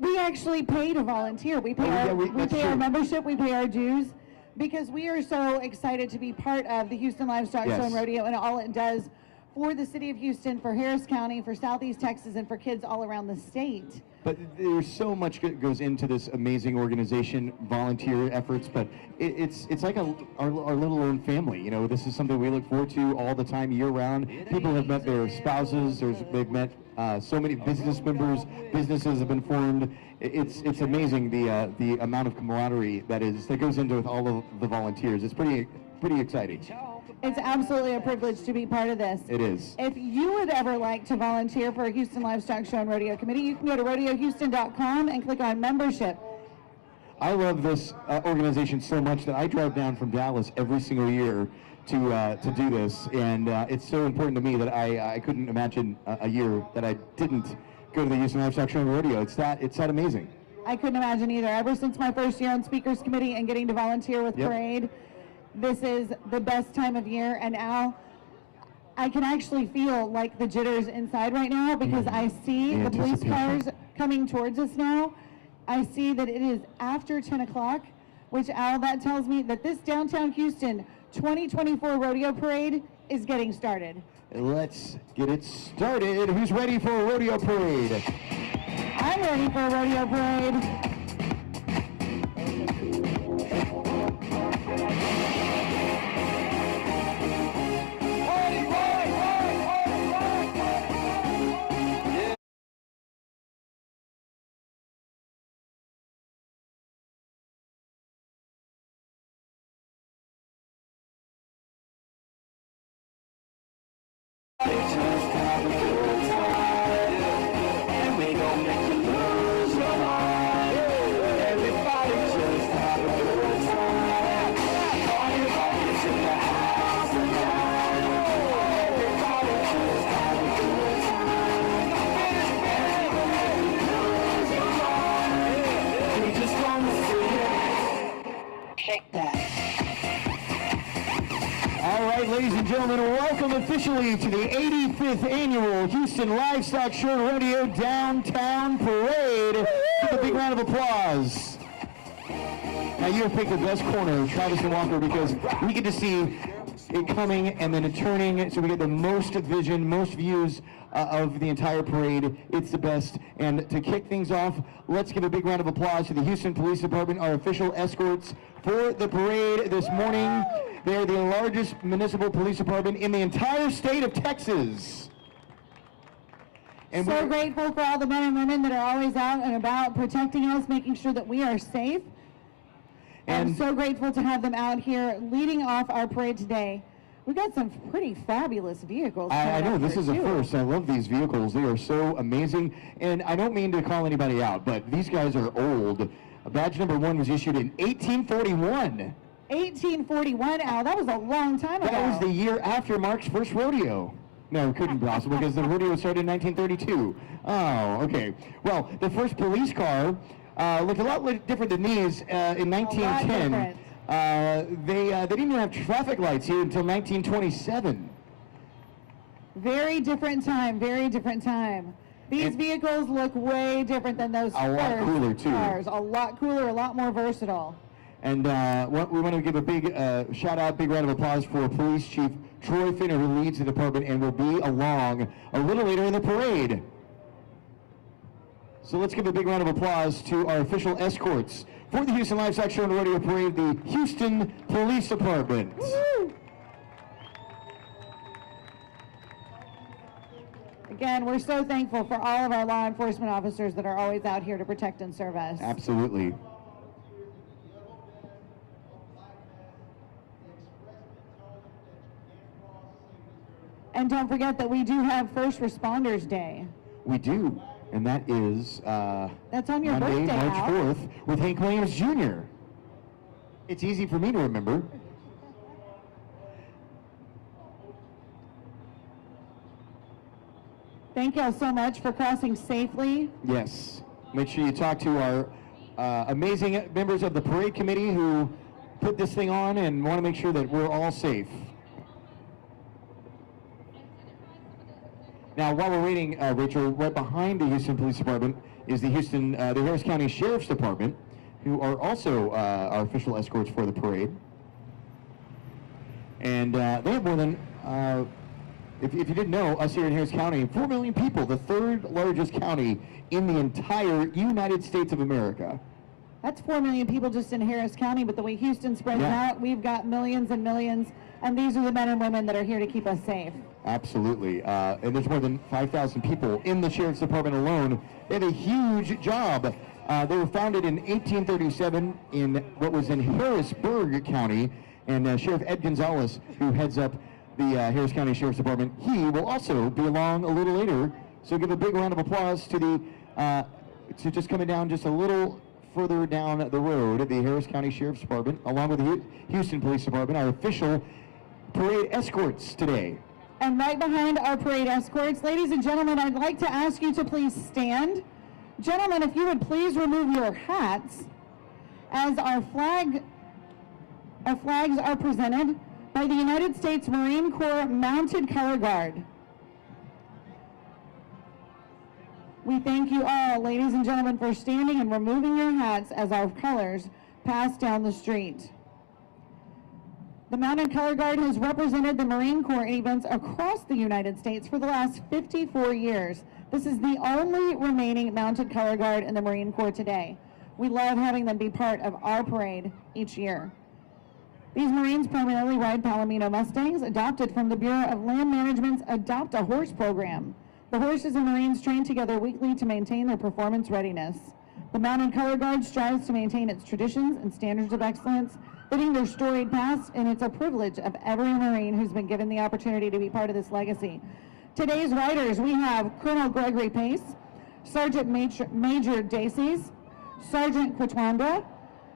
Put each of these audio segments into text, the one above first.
We actually pay to volunteer. We pay, our membership, we pay our dues, because we are so excited to be part of the Houston Livestock Show and Rodeo and all it does for the city of Houston, for Harris County, for Southeast Texas, and for kids all around the state. But there's so much that goes into this amazing organization, volunteer efforts, but it's like our little own family. You know, this is something we look forward to all the time, year round. People have met their spouses, they've met so many business members, businesses have been formed. It's amazing the amount of camaraderie that goes into with all of the volunteers. It's pretty exciting. It's absolutely a privilege to be part of this. It is. If you would ever like to volunteer for a Houston Livestock Show and Rodeo Committee, you can go to rodeohouston.com and click on membership. I love this organization so much that I drive down from Dallas every single year to do this, and it's so important to me that I couldn't imagine a year that I didn't go to the Houston Livestock Show and Rodeo. It's that amazing. I couldn't imagine either. Ever since my first year on Speakers Committee and getting to volunteer with Parade, this is the best time of year, and Al, I can actually feel like the jitters inside right now because I see the police cars coming towards us now. I see that it is after 10 o'clock, which, Al, that tells me that this downtown Houston 2024 Rodeo Parade is getting started. Let's get it started. Who's ready for a Rodeo Parade? I'm ready for a Rodeo Parade. Ladies and gentlemen, welcome officially to the 85th Annual Houston Livestock Show and Rodeo Downtown Parade. Give a big round of applause. Now you have picked the best corner, Travis and Walker, because we get to see it coming and then it turning, so we get the most vision, most views of the entire parade. It's the best. And to kick things off, let's give a big round of applause to the Houston Police Department, our official escorts for the parade this morning. They are the largest municipal police department in the entire state of Texas. And so grateful for all the men and women that are always out and about protecting us, making sure that we are safe. And I'm so grateful to have them out here leading off our parade today. We've got some pretty fabulous vehicles. I know, this is a first. I love these vehicles. They are so amazing. And I don't mean to call anybody out, but these guys are old. Badge number 1 was issued in 1841. 1841, Al, that was a long time ago. That was the year after Mark's first rodeo. No, it couldn't be possible because the rodeo started in 1932. Oh, okay. Well, the first police car looked a lot different than these in 1910. They didn't even have traffic lights here until 1927. Very different time, very different time. These vehicles look way different than those first lot cooler, too. Cars. A lot cooler, a lot more versatile. And we want to give a big shout out, big round of applause for Police Chief Troy Finner, who leads the department and will be along a little later in the parade. So let's give a big round of applause to our official escorts for the Houston Livestock Show and Rodeo Parade, the Houston Police Department. Woo! Again, we're so thankful for all of our law enforcement officers that are always out here to protect and serve us. Absolutely. And don't forget that we do have First Responders Day. We do, and that is that's on your Monday, birthday, March 4th, with Hank Williams Jr. It's easy for me to remember. Thank you all so much for crossing safely. Yes. Make sure you talk to our amazing members of the parade committee who put this thing on and want to make sure that we're all safe. Now, while we're waiting, Rachel, right behind the Houston Police Department is the Harris County Sheriff's Department, who are also our official escorts for the parade. And they have more than, if you didn't know, us here in Harris County, 4 million people, the third largest county in the entire United States of America. That's 4 million people just in Harris County, but the way Houston spreads out, we've got millions and millions, and these are the men and women that are here to keep us safe. Absolutely, and there's more than 5,000 people in the Sheriff's Department alone. They have a huge job. They were founded in 1837 in what was in Harrisburg County, and Sheriff Ed Gonzalez, who heads up the Harris County Sheriff's Department, he will also be along a little later, so give a big round of applause to the, to just coming down just a little further down the road, the Harris County Sheriff's Department, along with the Houston Police Department, our official parade escorts today. And right behind our parade escorts, ladies and gentlemen, I'd like to ask you to please stand. Gentlemen, if you would please remove your hats as our flags are presented by the United States Marine Corps Mounted Color Guard. We thank you all, ladies and gentlemen, for standing and removing your hats as our colors pass down the street. The Mounted Color Guard has represented the Marine Corps in events across the United States for the last 54 years. This is the only remaining Mounted Color Guard in the Marine Corps today. We love having them be part of our parade each year. These Marines primarily ride Palomino Mustangs, adopted from the Bureau of Land Management's Adopt a Horse program. The horses and Marines train together weekly to maintain their performance readiness. The Mounted Color Guard strives to maintain its traditions and standards of excellence, fitting their storied past, and it's a privilege of every Marine who's been given the opportunity to be part of this legacy. Today's riders, we have Colonel Gregory Pace, Sergeant Major Daces, Sergeant Quitwanda,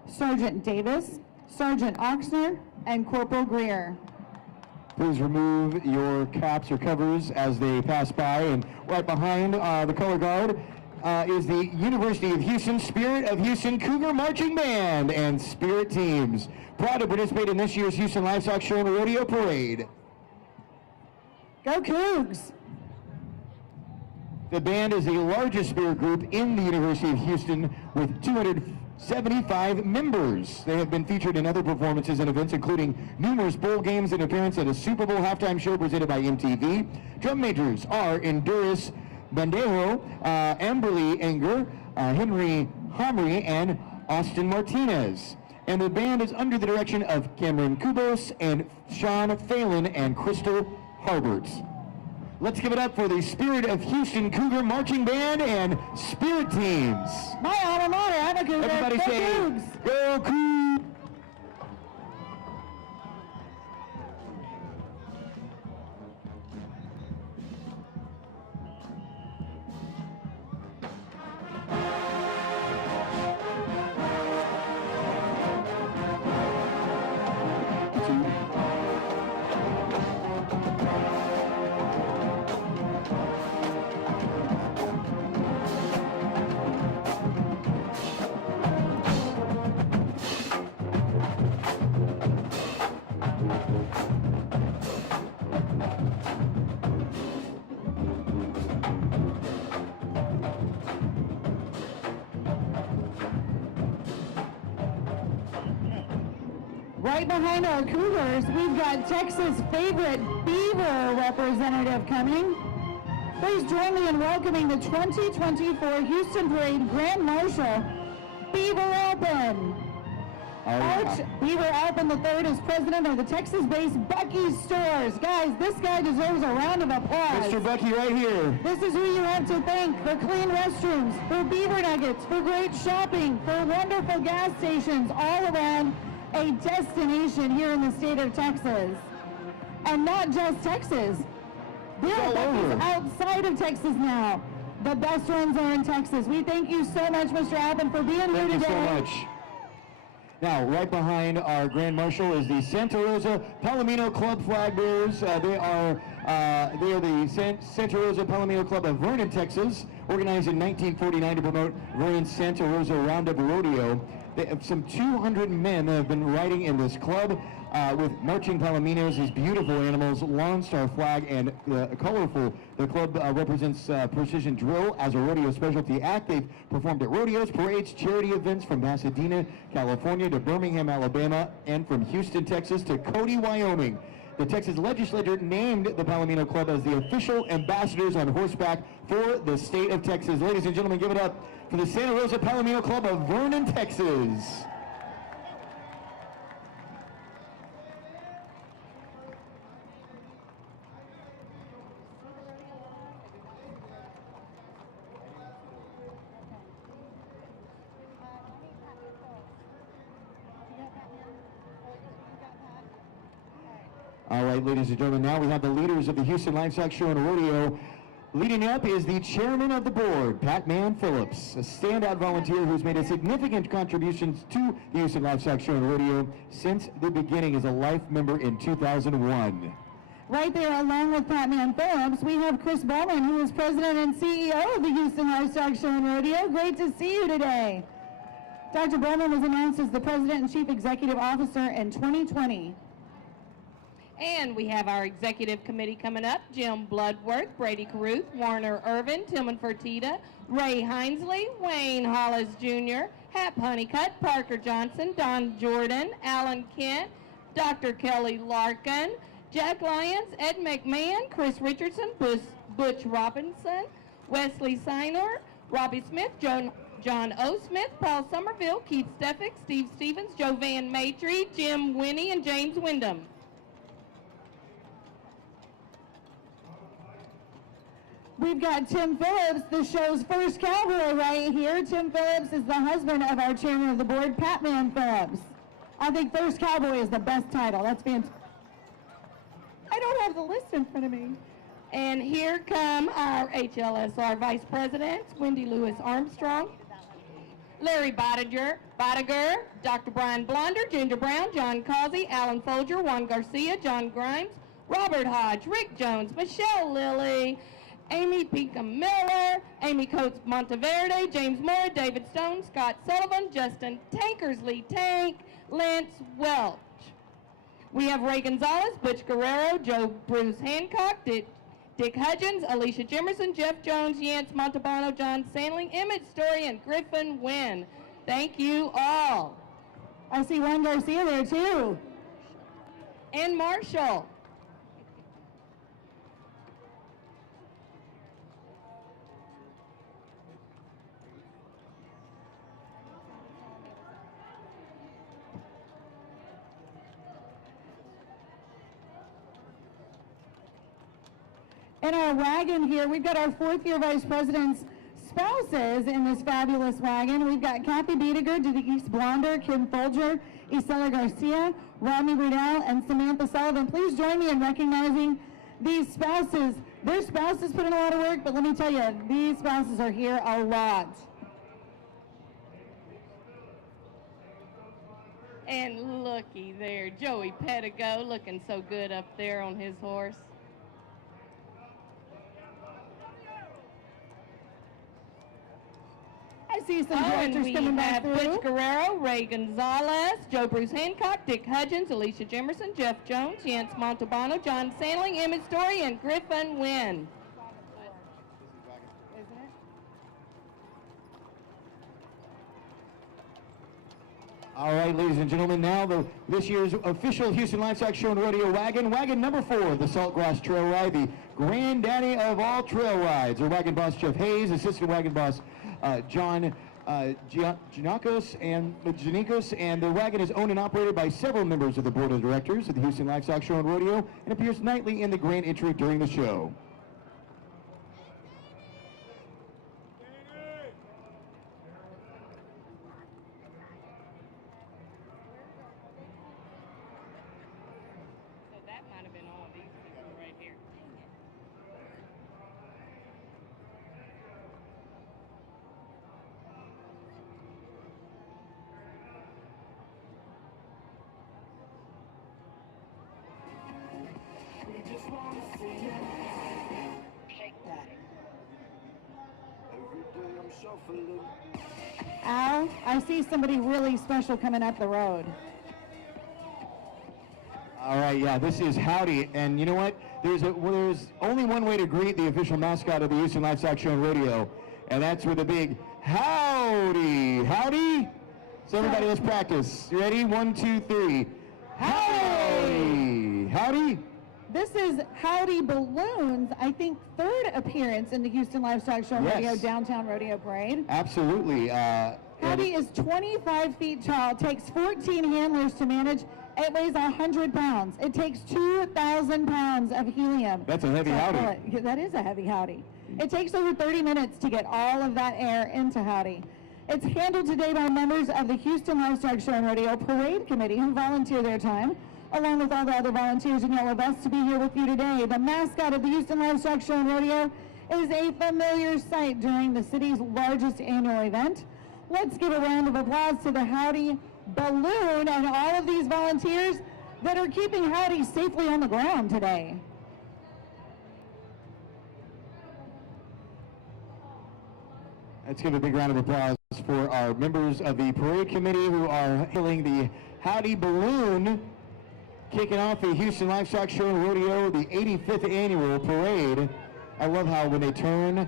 Sergeant Davis, Sergeant Oxner, and Corporal Greer. Please remove your caps or covers as they pass by, and right behind the color guard is the University of Houston Spirit of Houston Cougar Marching Band and Spirit teams, proud to participate in this year's Houston Livestock Show and Rodeo Parade. Go Cougs! The band is the largest spirit group in the University of Houston with 275 members. They have been featured in other performances and events, including numerous bowl games and appearance at a Super Bowl halftime show presented by MTV. Drum majors are Enduris Bandejo, Amberly Enger, Henry Homry, and Austin Martinez. And the band is under the direction of Cameron Kubos and Sean Phelan and Crystal Harbert. Let's give it up for the Spirit of Houston Cougar Marching Band and Spirit teams. My alma mater, I'm a Cougar. Everybody Go say, Cougs! Go Cougs! Right behind our Cougars, we've got Texas' favorite Beaver representative coming. Please join me in welcoming the 2024 Houston Parade Grand Marshal, Beaver Alpin. Arch Beaver Alpin III is president of the Texas-based Bucky's Stores. Guys, this guy deserves a round of applause. Mr. Bucky right here. This is who you have to thank for clean restrooms, for beaver nuggets, for great shopping, for wonderful gas stations all around a destination here in the state of Texas. And not just Texas. There are Bucky's outside of Texas now. The best ones are in Texas. We thank you so much, Mr. Alpin, for being here today. Thank you so much. Now, right behind our Grand Marshal is the Santa Rosa Palomino Club flag bearers. They are the Santa Rosa Palomino Club of Vernon, Texas, organized in 1949 to promote Vernon's Santa Rosa Roundup Rodeo. They have some 200 men that have been riding in this club. with marching palominos, these beautiful animals, Lone Star flag, and colorful. The club represents precision drill as a rodeo specialty act. They've performed at rodeos, parades, charity events from Pasadena, California to Birmingham, Alabama, and from Houston, Texas to Cody, Wyoming. The Texas legislature named the Palomino Club as the official ambassadors on horseback for the state of Texas. Ladies and gentlemen, give it up for the Santa Rosa Palomino Club of Vernon, Texas. All right, ladies and gentlemen, now we have the leaders of the Houston Livestock Show and Rodeo. Leading up is the chairman of the board, Pat Man Phillips, a standout volunteer who's made a significant contributions to the Houston Livestock Show and Rodeo since the beginning as a life member in 2001. Right there, along with Pat Man Phillips, we have Chris Bowman, who is president and CEO of the Houston Livestock Show and Rodeo. Great to see you today. Dr. Bowman was announced as the president and chief executive officer in 2020. And we have our executive committee coming up: Jim Bloodworth, Brady Caruth, Warner Irvin, Tillman Fertitta, Ray Hinesley, Wayne Hollis Jr., Hap Honeycutt, Parker Johnson, Don Jordan, Alan Kent, Dr. Kelly Larkin, Jack Lyons, Ed McMahon, Chris Richardson, Butch Robinson, Wesley Seinor, Robbie Smith, John O. Smith, Paul Somerville, Keith Steffick, Steve Stevens, Joe Van Maitre, Jim Winnie, and James Wyndham. We've got Tim Phillips, the show's first cowboy, right here. Tim Phillips is the husband of our chairman of the board, Pat Man Phillips. I think first cowboy is the best title. That's fantastic. I don't have the list in front of me. And here come our HLSR vice presidents: Wendy Lewis Armstrong, Larry Bodiger, Dr. Brian Blonder, Ginger Brown, John Causey, Alan Folger, Juan Garcia, John Grimes, Robert Hodge, Rick Jones, Michelle Lilly, Amy Pinkham Miller, Amy Coates Monteverde, James Moore, David Stone, Scott Sullivan, Justin Tankersley Tank, Lance Welch. We have Ray Gonzalez, Butch Guerrero, Joe Bruce Hancock, Dick Hudgens, Alicia Jimerson, Jeff Jones, Yance Montalbano, John Sandling, Emmett Story, and Griffin Wynn. Thank you all. I see Juan Garcia there too. And Marshall. In our wagon here, we've got our fourth-year vice president's spouses in this fabulous wagon. We've got Kathy Biediger, Denise Blonder, Kim Folger, Isela Garcia, Rodney Rudell, and Samantha Sullivan. Please join me in recognizing these spouses. Their spouses put in a lot of work, but let me tell you, these spouses are here a lot. And looky there, Joey Pettigo looking so good up there on his horse. I see some directors coming back through. Butch Guerrero, Ray Gonzalez, Joe Bruce Hancock, Dick Hudgens, Alicia Jimerson, Jeff Jones, Yance Montalbano, John Sandling, Emmett Story, and Griffin Wynn. All right, ladies and gentlemen, now this year's official Houston Livestock Show and Rodeo wagon, wagon number 4, the Saltgrass Trail Ride, the granddaddy of all trail rides. Our wagon boss, Jeff Hayes, assistant wagon boss, John Janikos, and the wagon is owned and operated by several members of the board of directors of the Houston Livestock Show and Rodeo and appears nightly in the grand entry during the show. Al, I see somebody really special coming up the road. All right, yeah, this is Howdy, and you know what? There's only one way to greet the official mascot of the Houston Livestock Show and Rodeo, and that's with a big howdy. Howdy? So everybody, let's practice. You ready? 1, 2, 3. Howdy! Howdy? This is Howdy Balloons, I think third appearance in the Houston Livestock Show and Yes. Rodeo Downtown Rodeo Parade. Absolutely. Howdy is 25 feet tall, takes 14 handlers to manage. It weighs 100 pounds. It takes 2,000 pounds of helium. That's a heavy to howdy. fill it. Yeah, that is a heavy howdy. It takes over 30 minutes to get all of that air into Howdy. It's handled today by members of the Houston Livestock Show and Rodeo Parade Committee who volunteer their time, along with all the other volunteers in yellow vests to be here with you today. The mascot of the Houston Livestock Show and Rodeo is a familiar sight during the city's largest annual event. Let's give a round of applause to the Howdy Balloon and all of these volunteers that are keeping Howdy safely on the ground today. Let's give a big round of applause for our members of the parade committee who are handling the Howdy Balloon, kicking off the Houston Livestock Show and Rodeo, the 85th annual parade. I love how when they turn,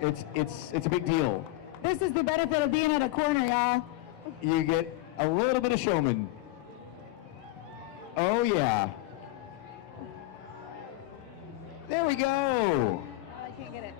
it's a big deal. This is the benefit of being at a corner, y'all. You get a little bit of showman. Oh yeah. There we go. I can't get it.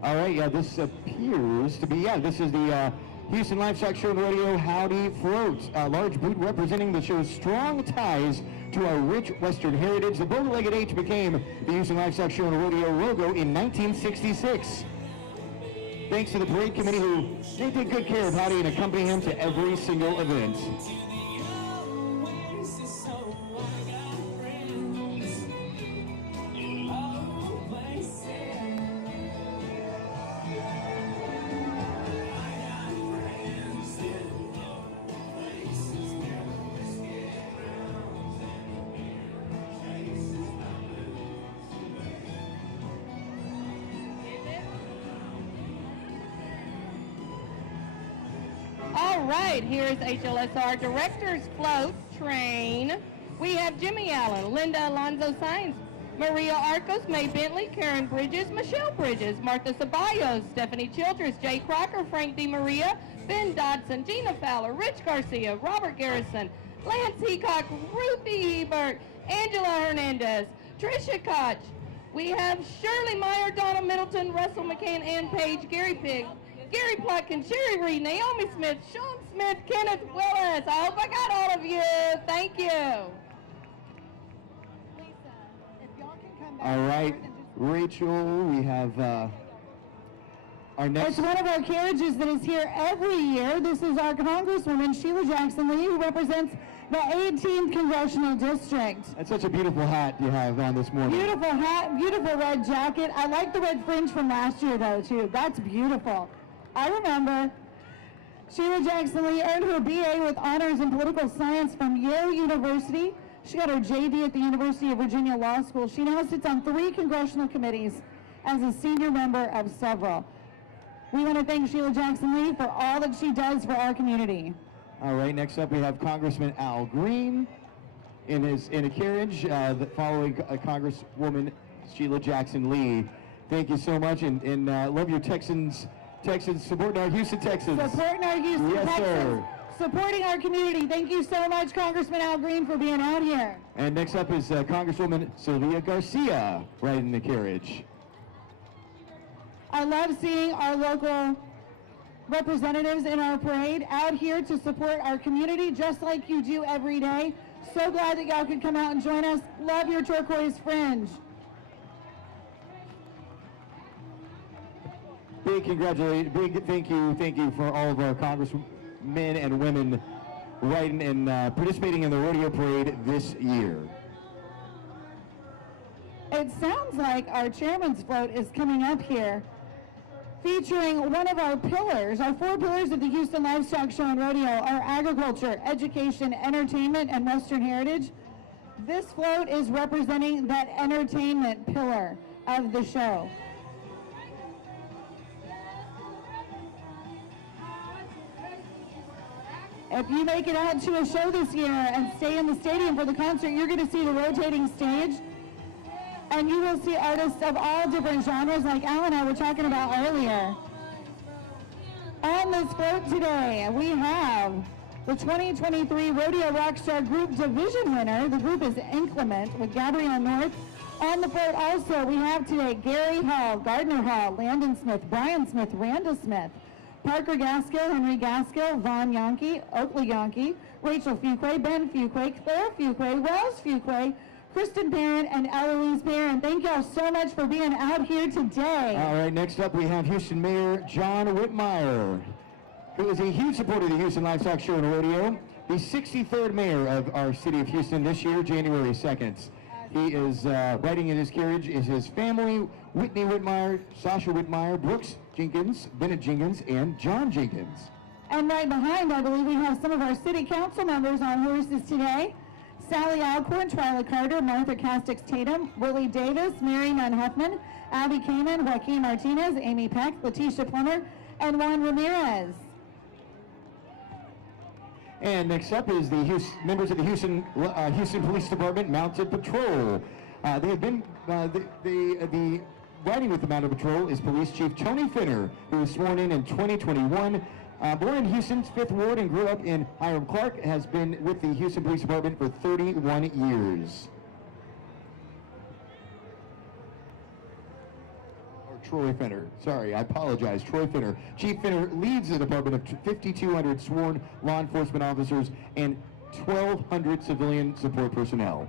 All right, yeah, this appears to be, this is the Houston Livestock Show and Rodeo Howdy Float, a large boot representing the show's strong ties to our rich Western heritage. The bow-legged H became the Houston Livestock Show and Rodeo logo in 1966. Thanks to the parade committee who they take good care of Howdy and accompany him to every single event. All right, here's HLSR Director's Float Train. We have Jimmy Allen, Linda Alonzo Sainz, Maria Arcos, May Bentley, Karen Bridges, Michelle Bridges, Martha Ceballos, Stephanie Childress, Jay Crocker, Frank DeMaria, Ben Dodson, Gina Fowler, Rich Garcia, Robert Garrison, Lance Heacock, Ruthie Hebert, Angela Hernandez, Tricia Koch. We have Shirley Meyer, Donna Middleton, Russell McCann, Ann Page, Gary Pigg, Gary Plotkin, Sherry Reed, Naomi Smith, Sean Smith, Kenneth Willis. I hope I got all of you. Thank you. Lisa, if y'all can come back. All right, Rachel, we have our next... It's one of our carriages that is here every year. This is our Congresswoman, Sheila Jackson Lee, who represents the 18th Congressional District. That's such a beautiful hat you have on this morning. Beautiful hat, beautiful red jacket. I like the red fringe from last year, though, too. That's beautiful. I remember. Sheila Jackson Lee earned her BA with honors in political science from Yale University. She got her JD at the University of Virginia Law School. She now sits on 3 congressional committees as a senior member of several. We want to thank Sheila Jackson Lee for all that she does for our community. All right, next up we have Congressman Al Green in a carriage following Congresswoman Sheila Jackson Lee. Thank you so much, and love your Texans supporting our Houston Texans. Supporting our Houston Yes, Texans. sir. Supporting our community. Thank you so much, Congressman Al Green, for being out here. And next up is Congresswoman Sylvia Garcia riding the carriage. I love seeing our local representatives in our parade out here to support our community just like you do every day. So glad that y'all could come out and join us. Love your turquoise fringe. Big thank you for all of our congressmen and women riding and participating in the rodeo parade this year. It sounds like our chairman's float is coming up here, featuring one of our pillars. Our 4 pillars of the Houston Livestock Show and Rodeo are agriculture, education, entertainment, and Western heritage. This float is representing that entertainment pillar of the show. If you make it out to a show this year and stay in the stadium for the concert, you're going to see the rotating stage, and you will see artists of all different genres like Al and I were talking about earlier. On this float today, we have the 2023 Rodeo Rockstar Group Division winner. The group is Inclement with Gabrielle North. On the float also, we have today Gary Hall, Gardner Hall, Landon Smith, Brian Smith, Randa Smith, Parker Gaskill, Henry Gaskill, Vaughn Yonke, Oakley Yonke, Rachel Fuquay, Ben Fuquay, Claire Fuquay, Wells Fuquay, Kristen Parent, and Eloise Parent. Thank y'all so much for being out here today. All right, next up we have Houston Mayor John Whitmire, who is a huge supporter of the Houston Livestock Show and Rodeo. The 63rd mayor of our city of Houston this year, January 2nd. He is riding in his carriage is his family, Whitney Whitmire, Sasha Whitmire, Brooks Jenkins, Bennett Jenkins, and John Jenkins. And right behind, I believe we have some of our city council members on horses today. Sally Alcorn, Twyla Carter, Martha Castix Tatum, Willie Davis, Mary Nunn Huffman, Abby Kamen, Joaquin Martinez, Amy Peck, Letitia Plummer, and Juan Ramirez. And next up is the members of the Houston Police Department Mounted Patrol. They have been the riding with the Mounted Patrol is Police Chief Tony Finner, who was sworn in 2021. Born in Houston's 5th Ward and grew up in Hiram Clark, has been with the Houston Police Department for 31 years. Troy Finner. Sorry, I apologize. Troy Finner. Chief Finner leads the department of 5,200 sworn law enforcement officers and 1,200 civilian support personnel.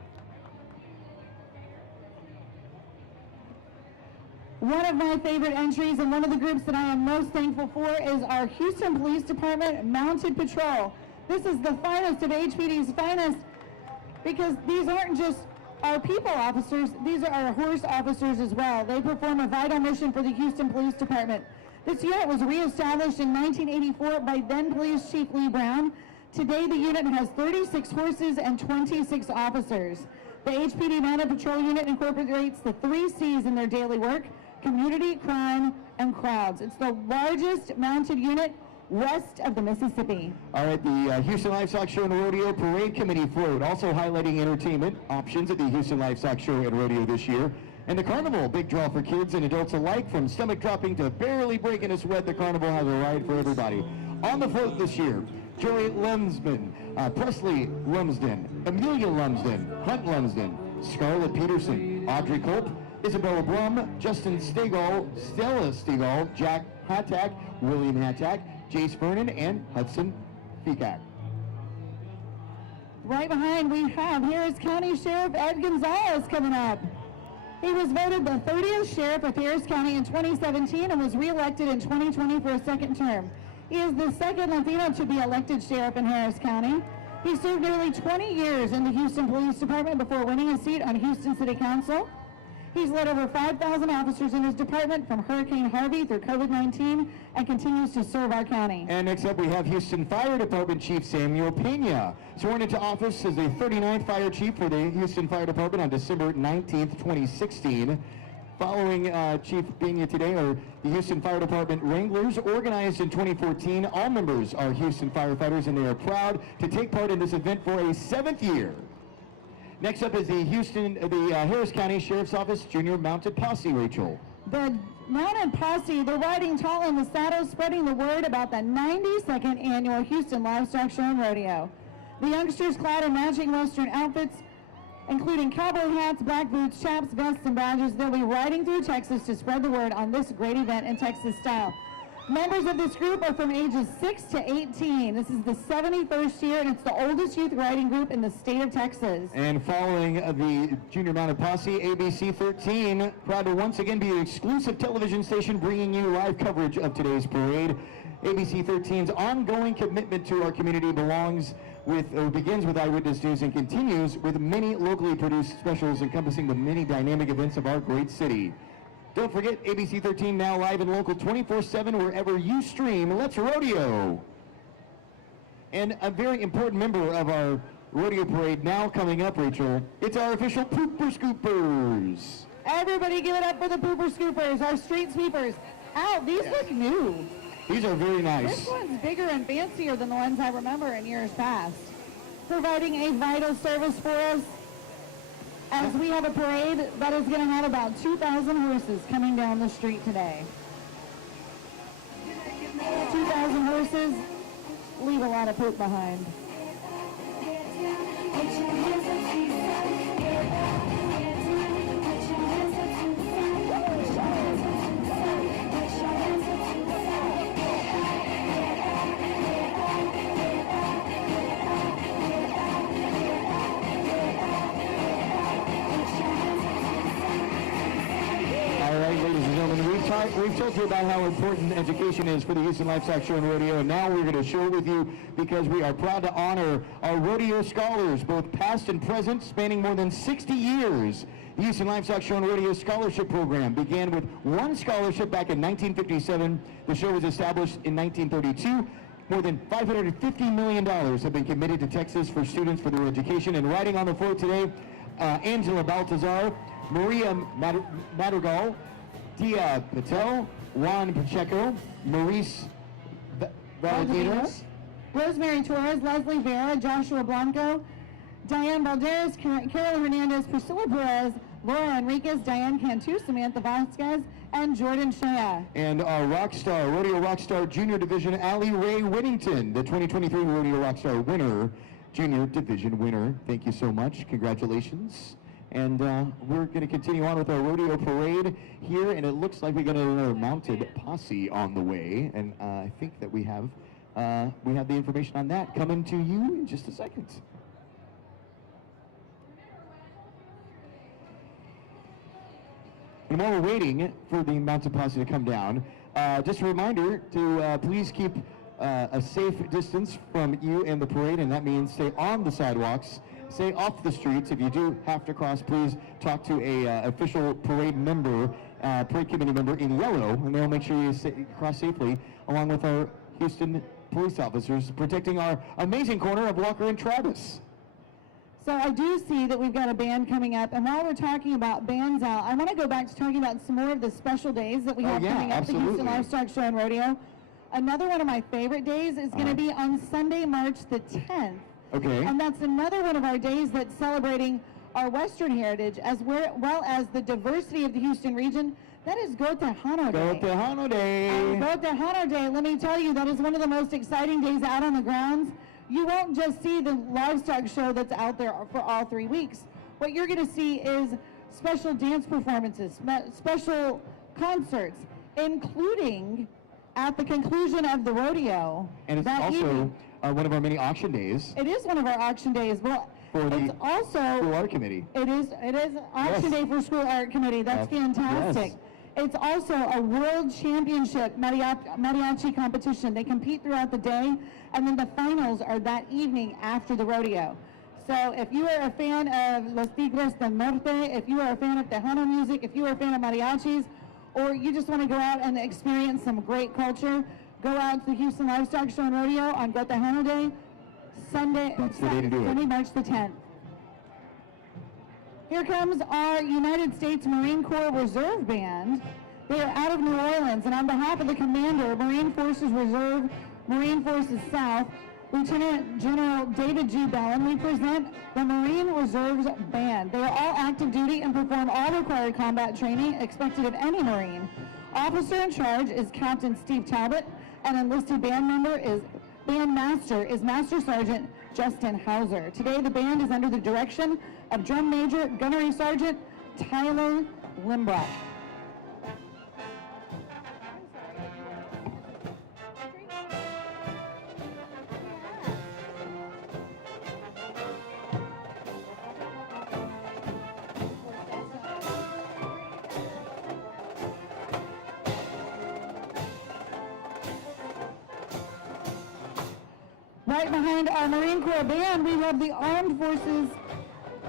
One of my favorite entries and one of the groups that I am most thankful for is our Houston Police Department Mounted Patrol. This is the finest of HPD's finest, because these aren't just our people officers, these are our horse officers as well. They perform a vital mission for the Houston Police Department. This unit was reestablished in 1984 by then Police Chief Lee Brown. Today the unit has 36 horses and 26 officers. The HPD Mounted Patrol Unit incorporates the 3 C's in their daily work: community, crime, and crowds. It's the largest mounted unit west of the Mississippi. All right, the Houston Livestock Show and Rodeo Parade Committee float, also highlighting entertainment options at the Houston Livestock Show and Rodeo this year. And the carnival, big draw for kids and adults alike, from stomach dropping to barely breaking a sweat. The carnival has a ride for everybody. On the float this year, Joey Lumsden, Presley Lumsden, Amelia Lumsden, Hunt Lumsden, Scarlett Peterson, Audrey Culp, Isabella Blum, Justin Stegall, Stella Stegall, Jack Hattack, William Hattack, Jace Vernon, and Hudson Feacack. Right behind, we have Harris County Sheriff Ed Gonzalez coming up. He was voted the 30th sheriff of Harris County in 2017 and was re-elected in 2020 for a second term. He is the second Latino to be elected sheriff in Harris County. He served nearly 20 years in the Houston Police Department before winning a seat on Houston City Council. He's led over 5,000 officers in his department from Hurricane Harvey through COVID-19 and continues to serve our county. And next up we have Houston Fire Department Chief Samuel Pena, sworn into office as the 39th Fire Chief for the Houston Fire Department on December 19th, 2016. Following Chief Pena today are the Houston Fire Department Wranglers, organized in 2014. All members are Houston firefighters, and they are proud to take part in this event for a 7th year. Next up is the Harris County Sheriff's Office Junior Mounted Posse, Rachel. The Mounted Posse, they're riding tall in the saddle, spreading the word about the 92nd annual Houston Livestock Show and Rodeo. The youngsters, clad in matching Western outfits, including cowboy hats, black boots, chaps, vests, and badges, they'll be riding through Texas to spread the word on this great event in Texas style. Members of this group are from ages 6 to 18. This is the 71st year, and it's the oldest youth riding group in the state of Texas. And following the Junior Mounted Posse, ABC 13, proud to once again be the exclusive television station bringing you live coverage of today's parade. ABC 13's ongoing commitment to our community begins with Eyewitness News and continues with many locally produced specials encompassing the many dynamic events of our great city. Don't forget, ABC 13 now live and local 24/7 wherever you stream. Let's rodeo! And a very important member of our rodeo parade now coming up, Rachel. It's our official Pooper Scoopers. Everybody give it up for the Pooper Scoopers, our street sweepers. Ow, these look new. These are very nice. This one's bigger and fancier than the ones I remember in years past. Providing a vital service for us as we have a parade that is going to have about 2,000 horses coming down the street today. 2,000 horses leave a lot of poop behind. We've told you about how important education is for the Houston Livestock Show and Rodeo, and now we're going to share with you because we are proud to honor our rodeo scholars, both past and present, spanning more than 60 years. The Houston Livestock Show and Rodeo Scholarship Program began with one scholarship back in 1957. The show was established in 1932. More than $550 million have been committed to Texas for students for their education. And riding on the floor today, Angela Baltazar, Maria Madrigal, Tia Patel, Juan Pacheco, Maurice Valadinos, Rosemary Torres, Leslie Vera, Joshua Blanco, Diane Balderas, Carol Hernandez, Priscilla Perez, Laura Enriquez, Diane Cantu, Samantha Vasquez, and Jordan Shea. And our Rockstar, Rodeo Rockstar Junior Division, Allie Ray Whittington, the 2023 Rodeo Rockstar winner, Junior Division winner. Thank you so much. Congratulations. And we're going to continue on with our rodeo parade here, and it looks like we got another mounted posse on the way, and I think that we have the information on that coming to you in just a second. And while we're waiting for the mounted posse to come down, just a reminder to please keep a safe distance from you and the parade, and that means stay on the sidewalks. Stay off the streets. If you do have to cross, please talk to a official parade member, parade committee member in yellow, and they'll make sure you cross safely, along with our Houston police officers protecting our amazing corner of Walker and Travis. So I do see that we've got a band coming up, and while we're talking about bands out, I want to go back to talking about some more of the special days that we have coming up at the Houston Livestock Show and Rodeo. Another one of my favorite days is going to be on Sunday, March the 10th. Okay. And that's another one of our days that's celebrating our Western heritage as well as the diversity of the Houston region. That is Go Tejano Day. Go Tejano Day. And Go Tejano Day, let me tell you, that is one of the most exciting days out on the grounds. You won't just see the livestock show that's out there for all 3 weeks. What you're going to see is special dance performances, special concerts, including at the conclusion of the rodeo. And it's that also evening. One of our many auction days. It is one of our auction days. Well, it's also School Art Committee. It is auction day for School Art Committee. That's fantastic. Yes. It's also a world championship mariachi competition. They compete throughout the day, and then the finals are that evening after the rodeo. So if you are a fan of Los Tigres del Norte, if you are a fan of Tejano music, if you are a fan of mariachis, or you just want to go out and experience some great culture, go out to the Houston Livestock Show and Rodeo on Go Tejano Day, Sunday, March the 10th. Here comes our United States Marine Corps Reserve Band. They are out of New Orleans, and on behalf of the commander, Marine Forces Reserve, Marine Forces South, Lieutenant General David G. Bellin, we present the Marine Reserves Band. They are all active duty and perform all required combat training expected of any Marine. Officer in charge is Captain Steve Talbot, and enlisted bandmaster is Master Sergeant Justin Hauser. Today, the band is under the direction of Drum Major Gunnery Sergeant Tyler Limbrock. Right behind our Marine Corps band, we have the Armed Forces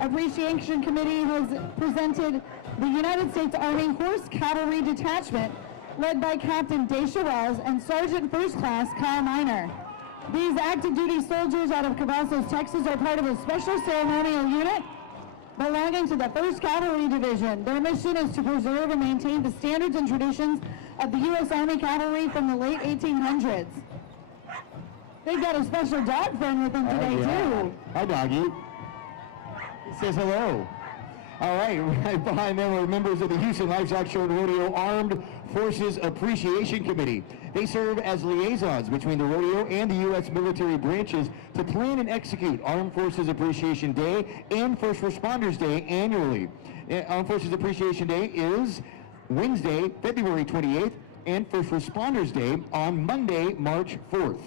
Appreciation Committee has presented the United States Army Horse Cavalry Detachment, led by Captain Daisha Wells and Sergeant First Class Kyle Miner. These active duty soldiers out of Cavazos, Texas are part of a special ceremonial unit belonging to the 1st Cavalry Division. Their mission is to preserve and maintain the standards and traditions of the U.S. Army Cavalry from the late 1800s. They've got a special dog friend with them today, too. Hi, doggy. He says hello. All right, right behind them are members of the Houston Livestock Show and Rodeo Armed Forces Appreciation Committee. They serve as liaisons between the rodeo and the U.S. military branches to plan and execute Armed Forces Appreciation Day and First Responders Day annually. Armed Forces Appreciation Day is Wednesday, February 28th, and First Responders Day on Monday, March 4th.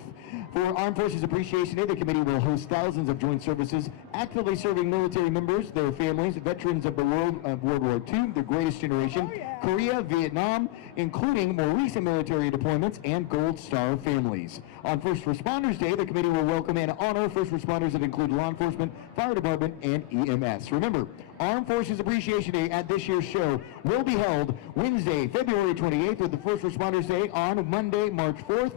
For Armed Forces Appreciation Day, the committee will host thousands of joint services, actively serving military members, their families, veterans of the World War II, the Greatest Generation, Korea, Vietnam, including more recent military deployments and Gold Star families. On First Responders Day, the committee will welcome and honor first responders that include law enforcement, fire department, and EMS. Remember, Armed Forces Appreciation Day at this year's show will be held Wednesday, February 28th, with the First Responders Day on Monday, March 4th.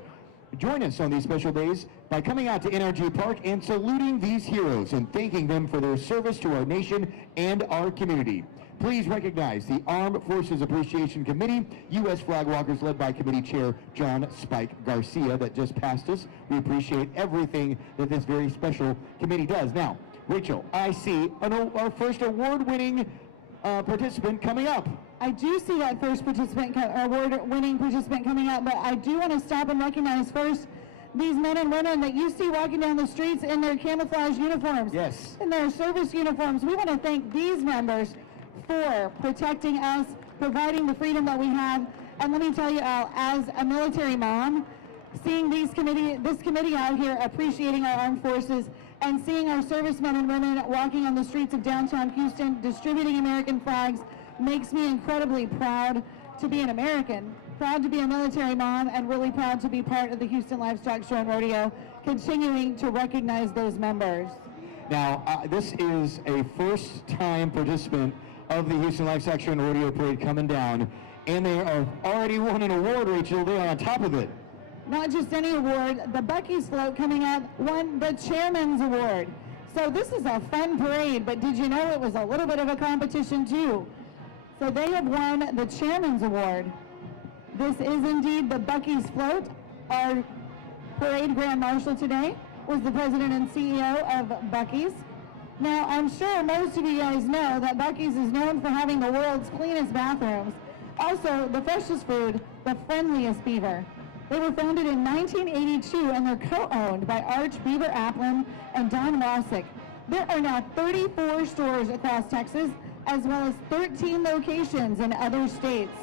Join us on these special days by coming out to NRG Park and saluting these heroes and thanking them for their service to our nation and our community. Please recognize the Armed Forces Appreciation Committee, U.S. flag walkers led by Committee Chair John Spike Garcia that just passed us. We appreciate everything that this very special committee does. Now, Rachel, I see our first award-winning participant coming up. I do see that first award-winning participant coming up, but I do want to stop and recognize first these men and women that you see walking down the streets in their camouflage uniforms. Yes. In their service uniforms. We want to thank these members for protecting us, providing the freedom that we have. And let me tell you, Al, as a military mom, seeing this committee out here appreciating our armed forces and seeing our servicemen and women walking on the streets of downtown Houston, distributing American flags, makes me incredibly proud to be an American, proud to be a military mom, and really proud to be part of the Houston Livestock Show and Rodeo, continuing to recognize those members. Now, this is a first-time participant of the Houston Livestock Show and Rodeo Parade coming down, and they are already won an award, Rachel. They are on top of it. Not just any award, the Buc-ee's float coming up won the Chairman's Award. So this is a fun parade, but did you know it was a little bit of a competition too? So they have won the Chairman's Award. This is indeed the Buc-ee's float. Our parade grand marshal today was the president and CEO of Buc-ee's. Now, I'm sure most of you guys know that Buc-ee's is known for having the world's cleanest bathrooms. Also, the freshest food, the friendliest beaver. They were founded in 1982 and they're co-owned by Arch Beaver Applin and Don Rossick. There are now 34 stores across Texas, as well as 13 locations in other states.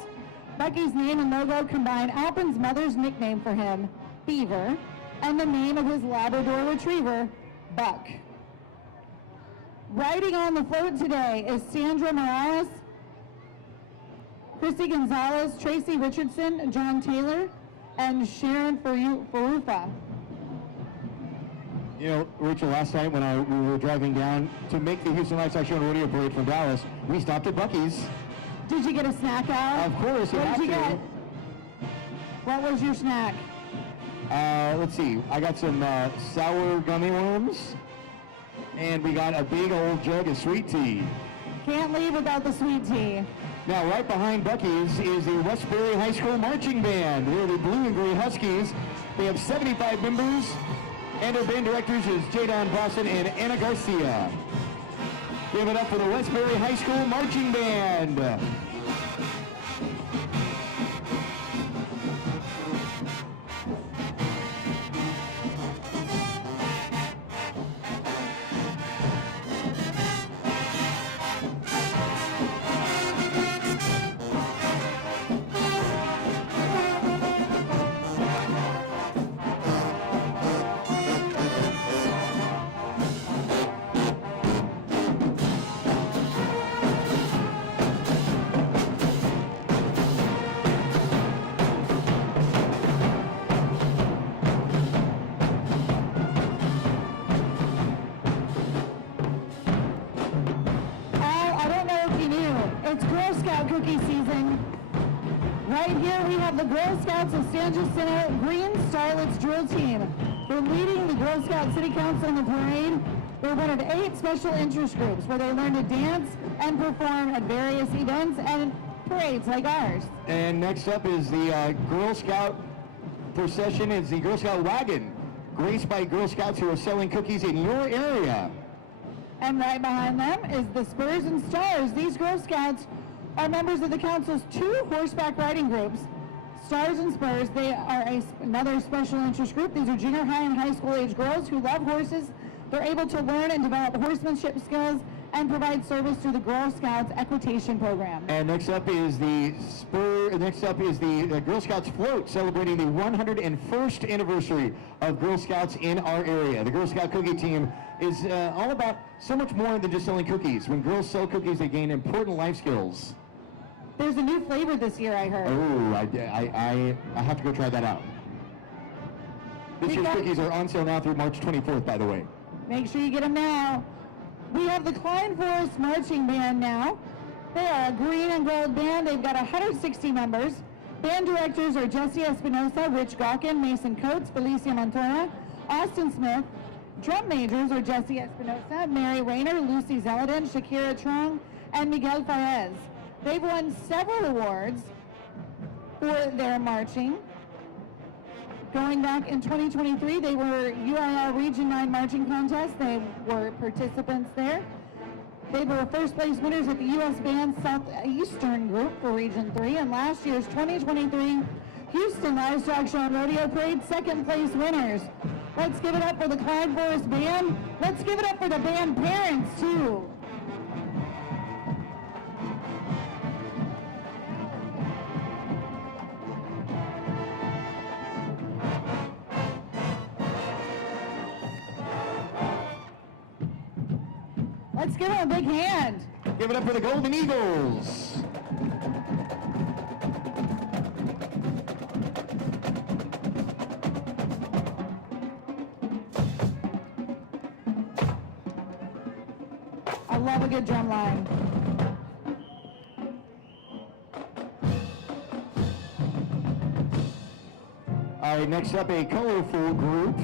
Buc-ee's name and logo combine Alpin's mother's nickname for him, Beaver, and the name of his Labrador Retriever, Buck. Riding on the float today is Sandra Morales, Christy Gonzalez, Tracy Richardson, John Taylor, and Sharon Farufa. You know, Rachel, last night when we were driving down to make the Houston Livestock Show and Rodeo Parade from Dallas, we stopped at Buc-ee's. Did you get a snack out? Of course, you What did you have to. get? What was your snack? Let's see. I got some sour gummy worms, and we got a big old jug of sweet tea. Can't leave without the sweet tea. Now, right behind Buc-ee's is the Westbury High School Marching Band. They're the Blue and Gray Huskies. They have 75 members, and their band directors is Jadon Boston and Anna Garcia. Give it up for the Westbury High School Marching Band. cookie season. Right here we have the Girl Scouts of San Jacinto Green Starlets drill team. They're leading the Girl Scout City Council in the parade. They're one of 8 special interest groups where they learn to dance and perform at various events and parades like ours. And next up is the Girl Scout procession. It's the Girl Scout wagon, graced by Girl Scouts who are selling cookies in your area. And right behind them is the Spurs and Stars. These Girl Scouts are members of the council's 2 horseback riding groups, Stars and Spurs. They are another special interest group. These are junior high and high school age girls who love horses. They're able to learn and develop horsemanship skills and provide service through the Girl Scouts Equitation Program. And next up is the Girl Scouts float, celebrating the 101st anniversary of Girl Scouts in our area. The Girl Scout cookie team is all about so much more than just selling cookies. When girls sell cookies, they gain important life skills. There's a new flavor this year, I heard. Oh, I have to go try that out. This year's cookies are on sale now through March 24th, by the way. Make sure you get them now. We have the Klein Forest Marching Band now. They are a green and gold band. They've got 160 members. Band directors are Jesse Espinosa, Rich Gawkin, Mason Coates, Felicia Montoya, Austin Smith. Drum majors are Jesse Espinosa, Mary Rayner, Lucy Zeldin, Shakira Trong, and Miguel Faez. They've won several awards for their marching. Going back in 2023, they were UIL Region 9 Marching Contest. They were participants there. They were first place winners at the U.S. Band Southeastern Group for Region 3. And last year's 2023 Houston Livestock Show and Rodeo Parade second place winners. Let's give it up for the Klein Forest Band. Let's give it up for the band parents, too. Let's give them a big hand. Give it up for the Golden Eagles. I love a good drum line. All right, next up, a colorful group,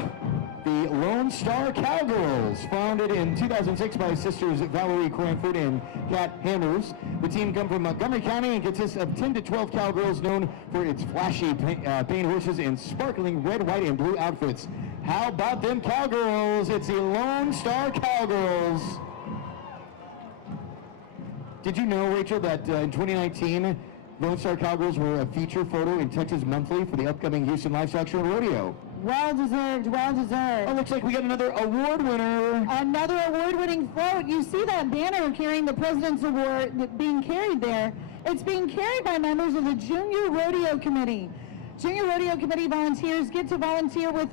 the Lone Star Cowgirls, founded in 2006 by sisters Valerie Cranford and Kat Hammers. The team comes from Montgomery County and consists of 10 to 12 cowgirls known for its flashy paint horses and sparkling red, white, and blue outfits. How about them cowgirls? It's the Lone Star Cowgirls. Did you know, Rachel, that in 2019, Lone Star Cowgirls were a feature photo in Texas Monthly for the upcoming Houston Livestock Show and Rodeo? Well deserved, well deserved. Oh, looks like we got another award winner. Another award-winning float. You see that banner carrying the President's Award being carried there. It's being carried by members of the Junior Rodeo Committee. Junior Rodeo Committee volunteers get to volunteer with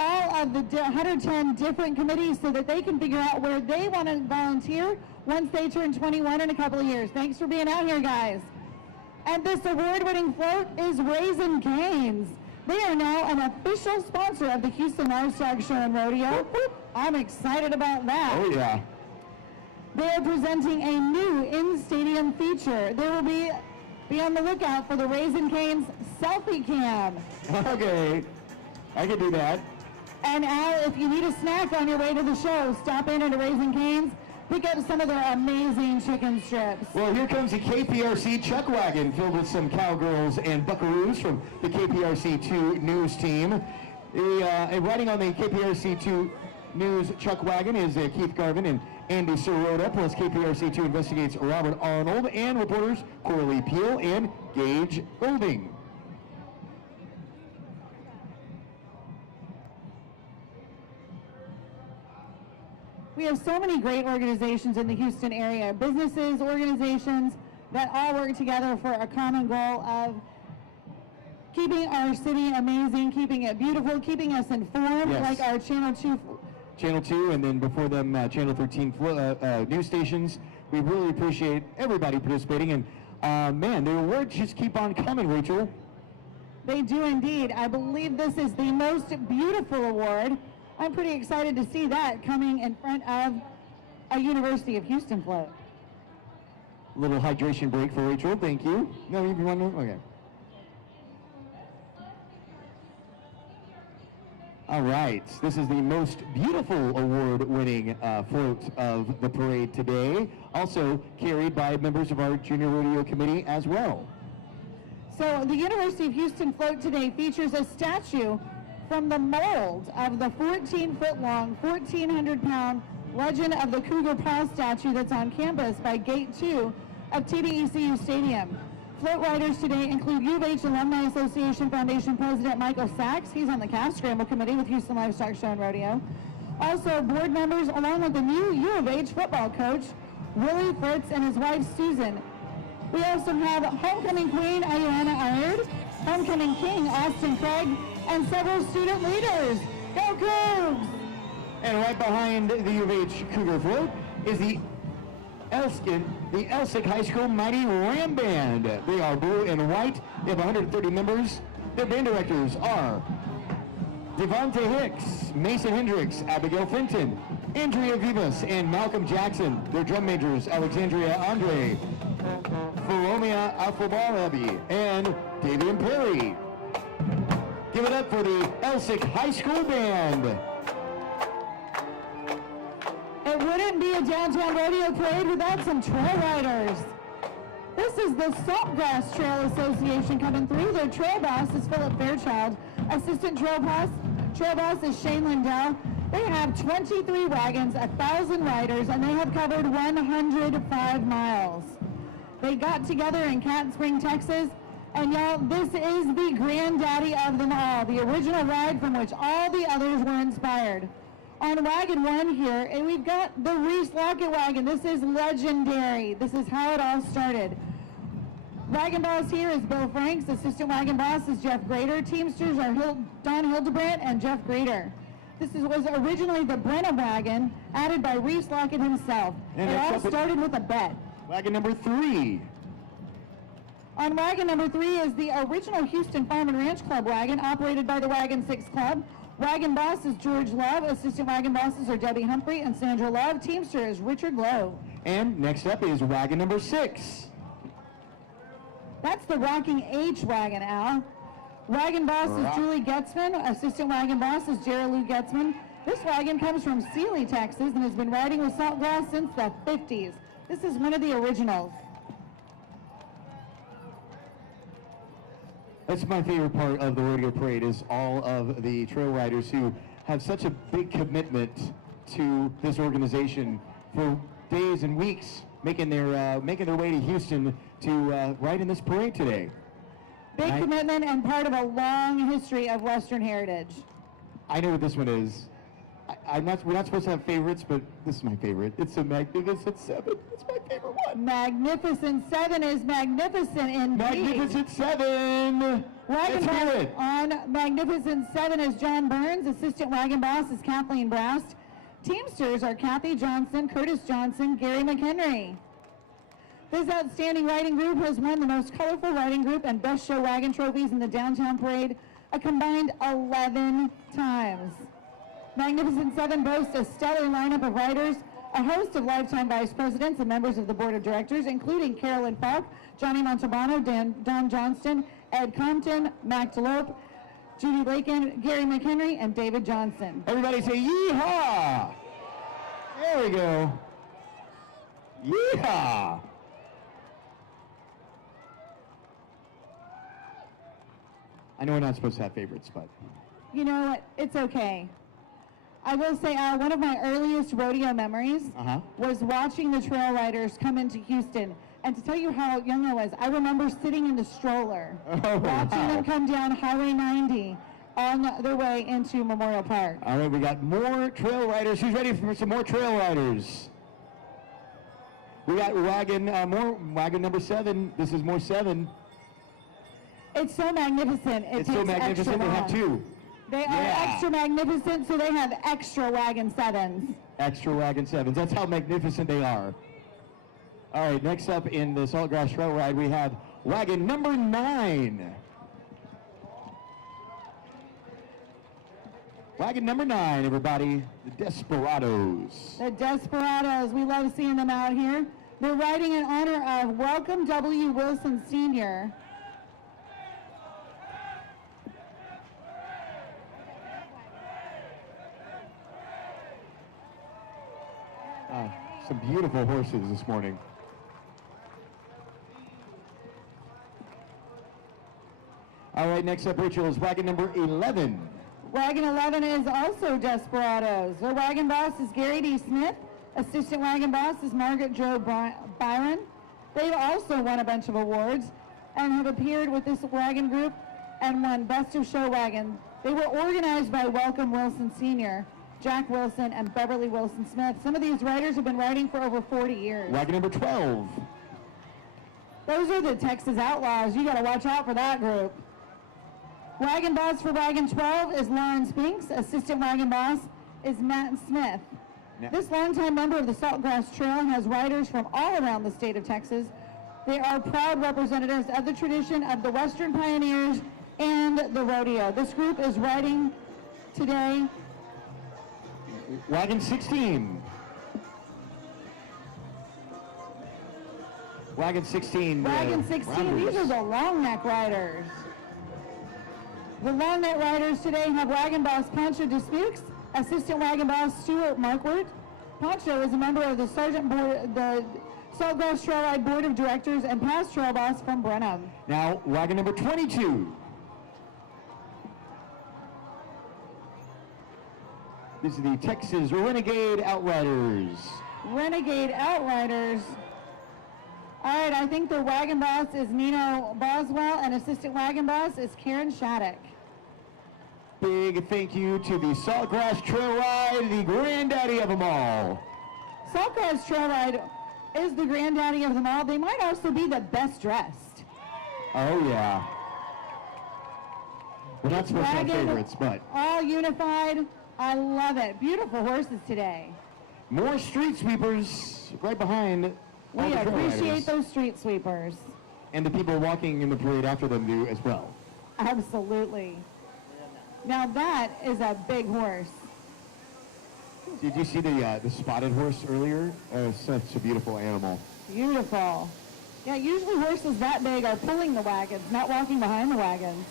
all of the 110 different committees so that they can figure out where they want to volunteer once they turn 21 in a couple of years. Thanks for being out here, guys. And this award-winning float is Raisin Cane's. They are now an official sponsor of the Houston Livestock Show and Rodeo. I'm excited about that. Oh, yeah. They are presenting a new in-stadium feature. They will be on the lookout for the Raisin Cane's selfie cam. Okay, I can do that. And Al, if you need a snack on your way to the show, stop in at a Raisin Cane's. Pick up some of their amazing chicken strips. Well, here comes the KPRC chuck wagon filled with some cowgirls and buckaroos from the KPRC2 News team. Riding on the KPRC2 News chuck wagon is Keith Garvin and Andy Sirota, plus KPRC2 investigates Robert Arnold, and reporters Coralie Peel and Gage Golding. We have so many great organizations in the Houston area, businesses, organizations that all work together for a common goal of keeping our city amazing, keeping it beautiful, keeping us informed, Yes. like our Channel 2. Channel 2, and then before them, Channel 13 news stations. We really appreciate everybody participating, and man, the awards just keep on coming, Rachel. They do indeed. I believe this is the most beautiful award. I'm pretty excited to see that coming in front of a University of Houston float. little hydration break for Rachel. Thank you. No, you want to? Okay. All right. This is the most beautiful award-winning float of the parade today. Also carried by members of our Junior Rodeo Committee as well. So the University of Houston float today features a statue from the mold of the 14-foot-long, 1,400-pound Legend of the Cougar Paw statue that's on campus by Gate 2 of TDECU Stadium. Float riders today include U of H Alumni Association Foundation President Michael Sachs. He's on the Calf Scramble Committee with Houston Livestock Show and Rodeo. Also, board members along with the new U of H football coach, Willie Fritz, and his wife, Susan. We also have homecoming queen, Ayana Ayard, homecoming king, Austin Craig, and several student leaders. Go Cougs! And right behind the U of H Cougar float is the Elsick High School Mighty Ram Band. They are blue and white. They have 130 members. Their band directors are Devontae Hicks, Mason Hendricks, Abigail Fenton, Andrea Vivas, and Malcolm Jackson. Their drum majors, Alexandria Andre, Philomia Alfabarabi, and Davian Perry. Give it up for the Elsick High School Band. It wouldn't be a downtown rodeo parade without some trail riders. This is the Saltgrass Trail Association coming through. Their trail boss is Philip Fairchild. Assistant trail boss is Shane Lindell. They have 23 wagons, 1,000 riders, and they have covered 105 miles. They got together in Cat Spring, Texas, and y'all, this is the granddaddy of them all, the original ride from which all the others were inspired. On wagon one here, and we've got the Reese Lockett wagon. This is legendary. This is how it all started. Wagon boss here is Bill Franks. Assistant wagon boss is Jeff Grader. Teamsters are Don Hildebrandt and Jeff Grader. This was originally the Brenna wagon, added by Reese Lockett himself. And it all started with a bet. Wagon number 3. On wagon number 3 is the original Houston Farm and Ranch Club wagon, operated by the Wagon 6 Club. Wagon boss is George Love. Assistant wagon bosses are Debbie Humphrey and Sandra Love. Teamster is Richard Lowe. And next up is wagon number 6. That's the Rocking H wagon, Al. Wagon boss is Julie Getzman. Assistant wagon boss is Jerry Lou Getzman. This wagon comes from Sealy, Texas, and has been riding with Saltgrass since the 50s. This is one of the originals. That's my favorite part of the rodeo parade, is all of the trail riders who have such a big commitment to this organization for days and weeks, making their way to Houston to ride in this parade today. Big commitment and part of a long history of Western heritage. I know what this one is. We're not supposed to have favorites, but this is my favorite. It's a Magnificent 7. It's my favorite one. Magnificent 7 is magnificent indeed. Magnificent 7! Wagon Let's hear boss it. on Magnificent 7 is John Burns. Assistant wagon boss is Kathleen Brast. Teamsters are Kathy Johnson, Curtis Johnson, Gary McHenry. This outstanding riding group has won the most colorful riding group and best show wagon trophies in the downtown parade a combined 11 times. Magnificent 7 boasts a stellar lineup of riders, a host of lifetime vice presidents and members of the board of directors, including Carolyn Falk, Johnny Montalbano, Don Johnston, Ed Compton, Mac DeLope, Judy Lakin, Gary McHenry, and David Johnson. Everybody say yeehaw! There we go. Yeehaw! I know we're not supposed to have favorites, but... You know what? It's okay. I will say, one of my earliest rodeo memories was watching the trail riders come into Houston. And to tell you how young I was, I remember sitting in the stroller, watching them come down Highway 90 on their way into Memorial Park. All right, we got more trail riders. Who's ready for some more trail riders? We got wagon number 7. This is more 7. It's so magnificent. It's so magnificent. They have 2. They are extra magnificent, so they have extra wagon 7s. Extra wagon 7s. That's how magnificent they are. All right, next up in the Saltgrass Trail Ride, we have wagon number 9. Wagon number 9, everybody. The Desperados. The Desperados. We love seeing them out here. They're riding in honor of Welcome W. Wilson Sr. Some beautiful horses this morning. All right, next up, Rachel, is wagon number 11. Wagon 11 is also Desperados. Their wagon boss is Gary D. Smith. Assistant wagon boss is Margaret Jo Byron. They've also won a bunch of awards and have appeared with this wagon group and won Best of Show Wagon. They were organized by Welcome Wilson Sr., Jack Wilson, and Beverly Wilson Smith. Some of these riders have been riding for over 40 years. Wagon number 12. Those are the Texas Outlaws. You got to watch out for that group. Wagon boss for wagon 12 is Lauren Spinks. Assistant wagon boss is Matt Smith. Yeah. This longtime member of the Saltgrass Trail has riders from all around the state of Texas. They are proud representatives of the tradition of the Western Pioneers and the rodeo. This group is riding today. Wagon 16. Wagon 16. Wagon 16, these are the long neck riders. The long neck riders today have wagon boss Pancho Dispukes, assistant wagon boss Stuart Markwart. Pancho is a member of the Saltgrass Trail Ride Board of Directors and past trail boss from Brenham. Now, wagon number 22. This is the Texas Renegade Outriders. Renegade Outriders. All right, I think the wagon boss is Nino Boswell and assistant wagon boss is Karen Shattuck. Big thank you to the Saltgrass Trail Ride, the granddaddy of them all. Saltgrass Trail Ride is the granddaddy of them all. They might also be the best dressed. Oh, yeah. We're not supposed to have favorites, but all unified. I love it. Beautiful horses today. more street sweepers right behind. We appreciate those street sweepers. And the people walking in the parade after them do as well. Absolutely. Now that is a big horse. Did you see the spotted horse earlier? Such a beautiful animal. Beautiful. Yeah, usually horses that big are pulling the wagons, not walking behind the wagons.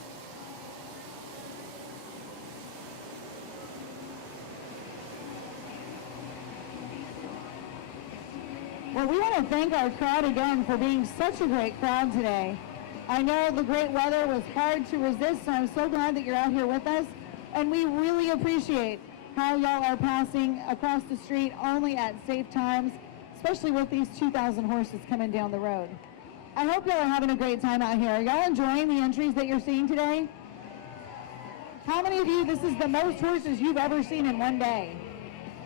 Well, we want to thank our crowd again for being such a great crowd today. I know the great weather was hard to resist, so I'm so glad that you're out here with us. And we really appreciate how y'all are passing across the street only at safe times, especially with these 2,000 horses coming down the road. I hope y'all are having a great time out here. Are y'all enjoying the entries that you're seeing today? How many of you, this is the most horses you've ever seen in one day?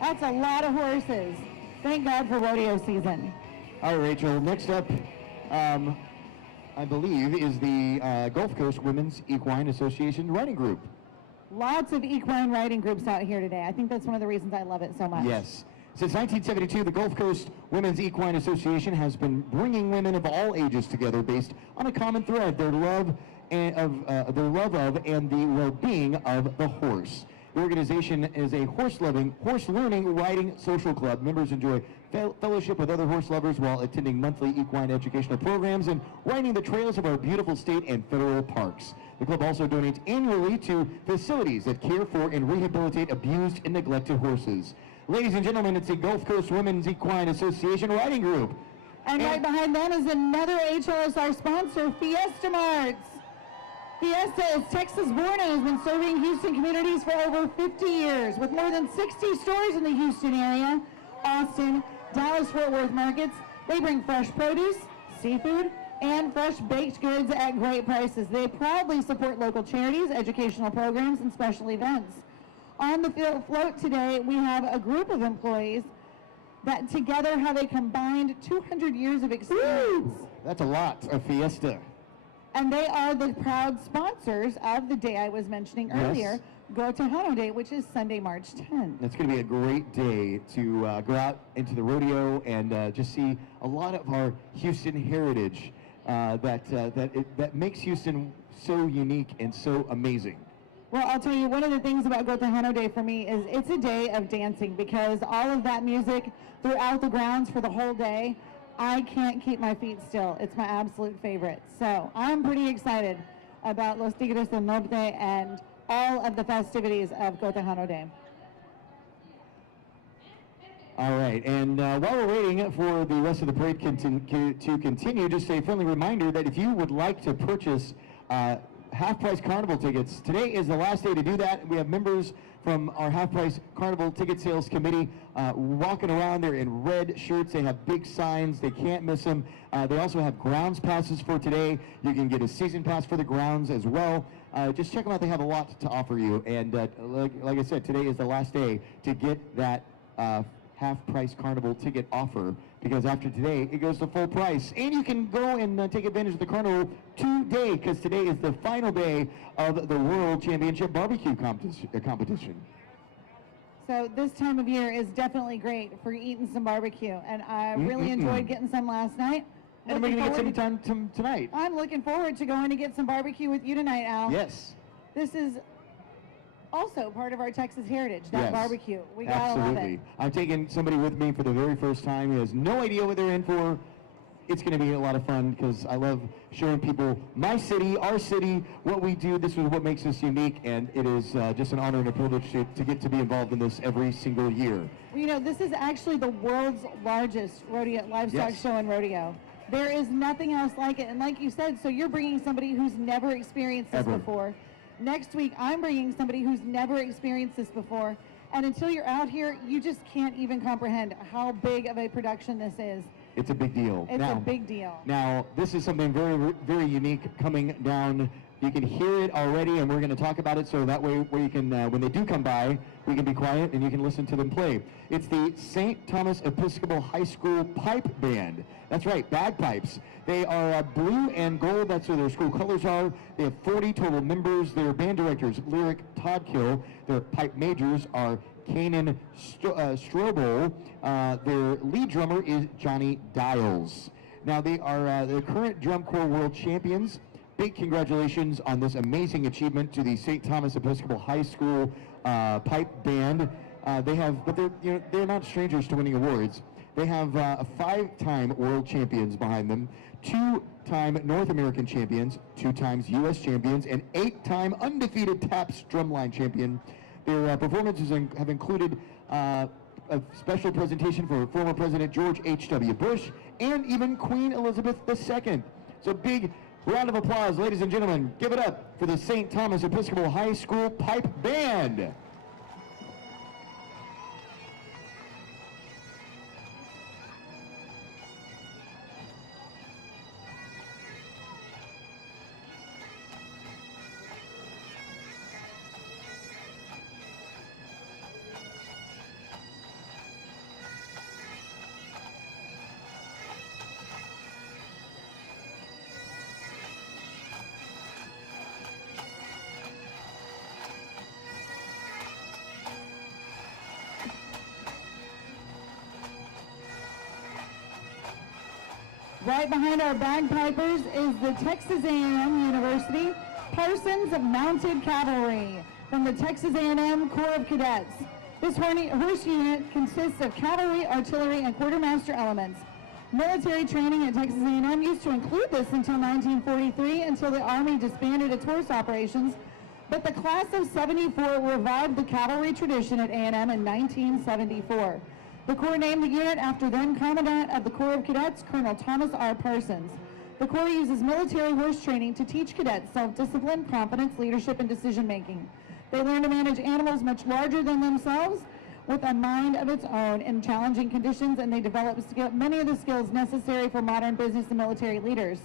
That's a lot of horses. Thank God for rodeo season. All right, Rachel, next up, I believe, is the Gulf Coast Women's Equine Association Riding Group. Lots of equine riding groups out here today. I think that's one of the reasons I love it so much. Yes. Since 1972, the Gulf Coast Women's Equine Association has been bringing women of all ages together based on a common thread, their love of and the well-being of the horse. The organization is a horse-loving, horse-learning riding social club. Members enjoy fellowship with other horse lovers while attending monthly equine educational programs and riding the trails of our beautiful state and federal parks. The club also donates annually to facilities that care for and rehabilitate abused and neglected horses. Ladies and gentlemen, it's the Gulf Coast Women's Equine Association Riding Group. And right behind them is another HLSR sponsor, Fiesta Marts. Fiesta is Texas-born and has been serving Houston communities for over 50 years with more than 60 stores in the Houston area, Austin, Dallas-Fort Worth markets. They bring fresh produce, seafood, and fresh baked goods at great prices. They proudly support local charities, educational programs, and special events. On the float today, we have a group of employees that together have a combined 200 years of experience. Woo! That's a lot of Fiesta. And they are the proud sponsors of the day I was mentioning earlier, Go Tejano Day, which is Sunday, March 10th. It's going to be a great day to go out into the rodeo and just see a lot of our Houston heritage that makes Houston so unique and so amazing. Well, I'll tell you, one of the things about Go Tejano Day for me is it's a day of dancing because all of that music throughout the grounds for the whole day, I can't keep my feet still. It's my absolute favorite. So I'm pretty excited about Los Tigres del Norte and all of the festivities of Cotejano Day. All right, and while we're waiting for the rest of the parade to continue, just a friendly reminder that if you would like to purchase half-price carnival tickets, today is the last day to do that. We have members from our half-price carnival ticket sales committee walking around there in red shirts. They have big signs. They can't miss them. They also have grounds passes for today. You can get a season pass for the grounds as well. Just check them out. They have a lot to offer you. And like I said, today is the last day to get that half-price carnival ticket offer, because after today it goes to full price, and you can go and take advantage of the carnival today, because today is the final day of the World Championship Barbecue competition. So this time of year is definitely great for eating some barbecue, and I really enjoyed getting some last night. And we're going to get some tonight. I'm looking forward to going to get some barbecue with you tonight, Al. Yes. This is also part of our Texas heritage, that Yes, barbecue. We gotta love absolutely. it. I'm taking somebody with me for the very first time who has no idea what they're in for. It's going to be a lot of fun, because I love showing people my city, our city, what we do. This is what makes us unique, and it is just an honor and a privilege to get to be involved in this every single year. Well, you know, this is actually the world's largest rodeo livestock show and rodeo. There is nothing else like it, and like you said, so you're bringing somebody who's never experienced this before. Next week, I'm bringing somebody who's never experienced this before, and until you're out here, you just can't even comprehend how big of a production this is. It's a big deal. It's a big deal. Now, this is something very, very unique coming down. You can hear it already, and we're going to talk about it, so that way where you can, when they do come by, we can be quiet and you can listen to them play. It's the St. Thomas Episcopal High School Pipe Band. That's right, bagpipes. They are blue and gold. That's what their school colors are. They have 40 total members. Their band directors, Lyric Toddkill. Their pipe majors are Kanan Strobel. Their lead drummer is Johnny Dials. Now, they are the current drum corps world champions. Big congratulations on this amazing achievement to the St. Thomas Episcopal High School Pipe Band. But they're not strangers to winning awards. They have 5-time world champions behind them, 2-time North American champions, 2 times U.S. champions, and 8-time undefeated TAPS drumline champion. Their performances have included a special presentation for former President George H.W. Bush and even Queen Elizabeth II. So big round of applause, ladies and gentlemen. Give it up for the St. Thomas Episcopal High School Pipe Band. Right behind our bagpipers is the Texas A&M University Parsons Mounted Cavalry from the Texas A&M Corps of Cadets. This horse unit consists of cavalry, artillery, and quartermaster elements. Military training at Texas A&M used to include this until 1943, until the Army disbanded its horse operations. But the class of '74 revived the cavalry tradition at A&M in 1974. The Corps named the unit after then Commandant of the Corps of Cadets, Colonel Thomas R. Parsons. The Corps uses military horse training to teach cadets self-discipline, confidence, leadership, and decision-making. They learn to manage animals much larger than themselves with a mind of its own in challenging conditions, and they develop many of the skills necessary for modern business and military leaders.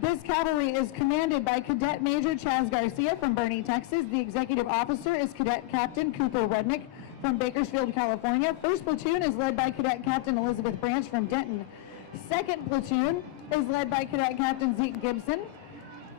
This cavalry is commanded by Cadet Major Chaz Garcia from Boerne, Texas. The executive officer is Cadet Captain Cooper Rudnick from Bakersfield, California. First platoon is led by Cadet Captain Elizabeth Branch from Denton. Second platoon is led by Cadet Captain Zeke Gibson.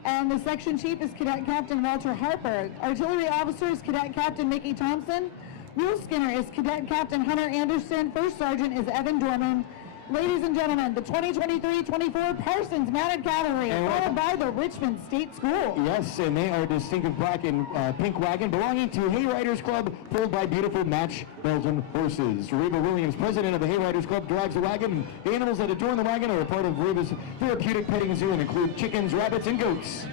And the section chief is Cadet Captain Walter Harper. Artillery officer is Cadet Captain Mickey Thompson. Mule Skinner is Cadet Captain Hunter Anderson. First sergeant is Evan Dorman. Ladies and gentlemen, the 2023-24 Parsons Mounted Cavalry, followed by the Richmond State School. Yes, and they are a distinctive black and pink wagon belonging to Hay Riders Club, pulled by beautiful match Belgian horses. Reba Williams, president of the Hay Riders Club, drives the wagon. The animals that adorn the wagon are a part of Reba's therapeutic petting zoo and include chickens, rabbits, and goats.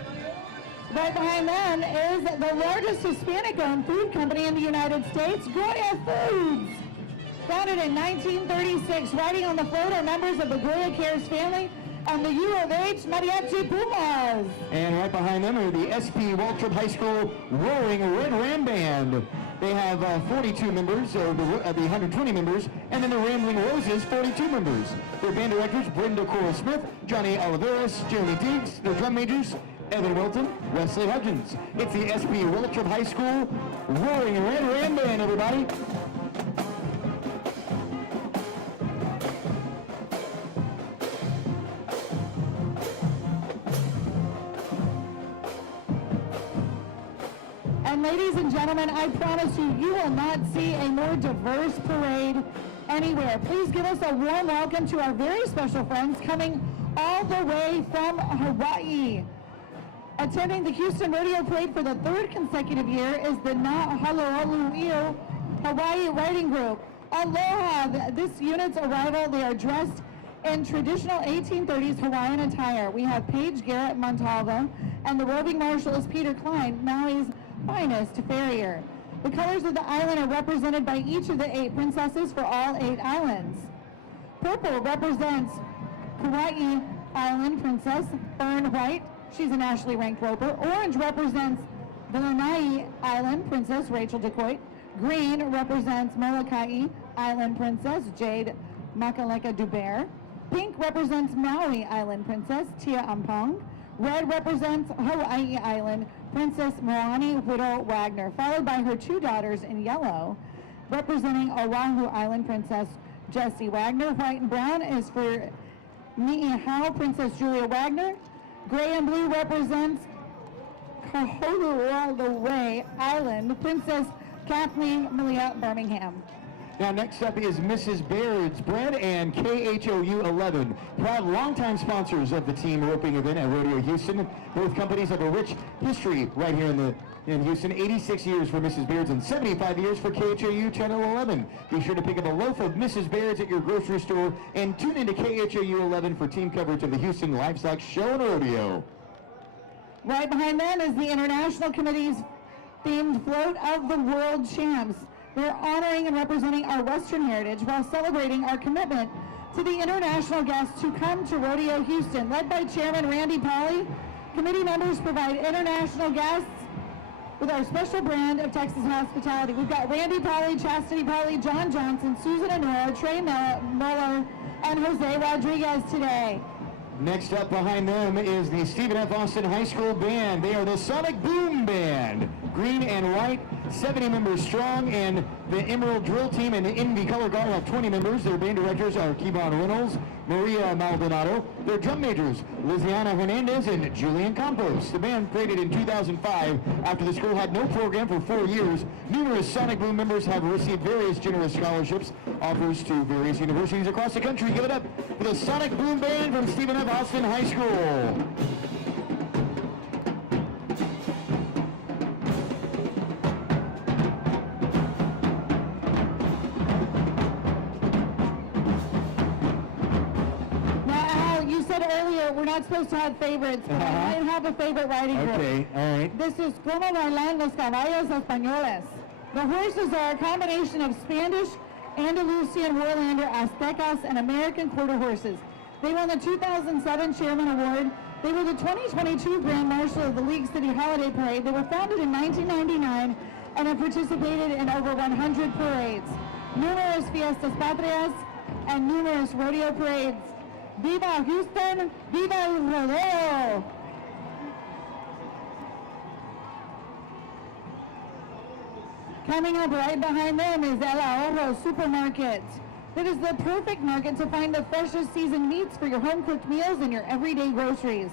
Right behind them is the largest Hispanic-owned food company in the United States, Goya Foods. Founded in 1936, riding on the float are members of the Goya Cares family and the U of H Mariachi Pumas. And right behind them are the SP Waltrip High School Roaring Red Ram Band. They have 42 members, of the 120 members, and then the Rambling Roses, 42 members. Their band directors, Brenda Coral Smith, Johnny Oliveras, Jeremy Deeks. Their drum majors, Evan Wilton, Wesley Hudgens. It's the SP Waltrip High School Roaring Red Ram Band, everybody. And ladies and gentlemen, I promise you, you will not see a more diverse parade anywhere. Please give us a warm welcome to our very special friends coming all the way from Hawaii. Attending the Houston Rodeo Parade for the third consecutive year is the Na Halo'olu'io Hawaii Riding Group. Aloha! This unit's arrival, they are dressed in traditional 1830s Hawaiian attire. We have Paige Garrett Montalvo, and the roving marshal is Peter Klein, Maui's finest farrier. The colors of the island are represented by each of the 8 princesses for all 8 islands. Purple represents Kauai Island Princess Fern White. She's a nationally ranked roper. Orange represents the Lanai Island Princess Rachel DeCoit. Green represents Molokai Island Princess Jade Makaleka Dubert. Pink represents Maui Island Princess Tia Ampong. Red represents Hawaii Island Princess Moani Widow Wagner, followed by her 2 daughters in yellow, representing Oahu Island Princess Jessie Wagner. White and brown is for Ni'ihau Princess Julia Wagner. Gray and blue represents Kahului Island Princess Kathleen Malia Birmingham. Now next up is Mrs. Baird's Bread and KHOU 11, proud longtime sponsors of the team roping event at Rodeo Houston. Both companies have a rich history right here in Houston. 86 years for Mrs. Baird's and 75 years for KHOU Channel 11. Be sure to pick up a loaf of Mrs. Baird's at your grocery store and tune into KHOU 11 for team coverage of the Houston Livestock Show and Rodeo. Right behind them is the International Committee's themed float of the World Champs. We're honoring and representing our Western heritage while celebrating our commitment to the international guests who come to Rodeo Houston. Led by Chairman Randy Polly, committee members provide international guests with our special brand of Texas hospitality. We've got Randy Polly, Chastity Polly, John Johnson, Susan Honora, Trey Muller, and Jose Rodriguez today. Next up behind them is the Stephen F. Austin High School Band. They are the Sonic Boom Band. Green and white, 70 members strong, and the Emerald Drill Team and the Envy Color Guard have 20 members. Their band directors are Kevon Reynolds, Maria Maldonado. Their drum majors, Liziana Hernandez and Julian Campos. The band created in 2005 after the school had no program for 4 years. Numerous Sonic Boom members have received various generous scholarships, offers to various universities across the country. Give it up for the Sonic Boom Band from Stephen F. Austin High School. We're not supposed to have favorites, but I might have a favorite riding group. Okay, all right. This is Como Bailan los Caballos Españoles. The horses are a combination of Spanish, Andalusian, Warlander, Aztecas, and American quarter horses. They won the 2007 Chairman Award. They were the 2022 Grand Marshal of the League City Holiday Parade. They were founded in 1999 and have participated in over 100 parades, numerous Fiestas Patrias, and numerous rodeo parades. Viva Houston! Viva el Rodeo! Coming up right behind them is El Ahorro Supermarket. It is the perfect market to find the freshest seasoned meats for your home-cooked meals and your everyday groceries.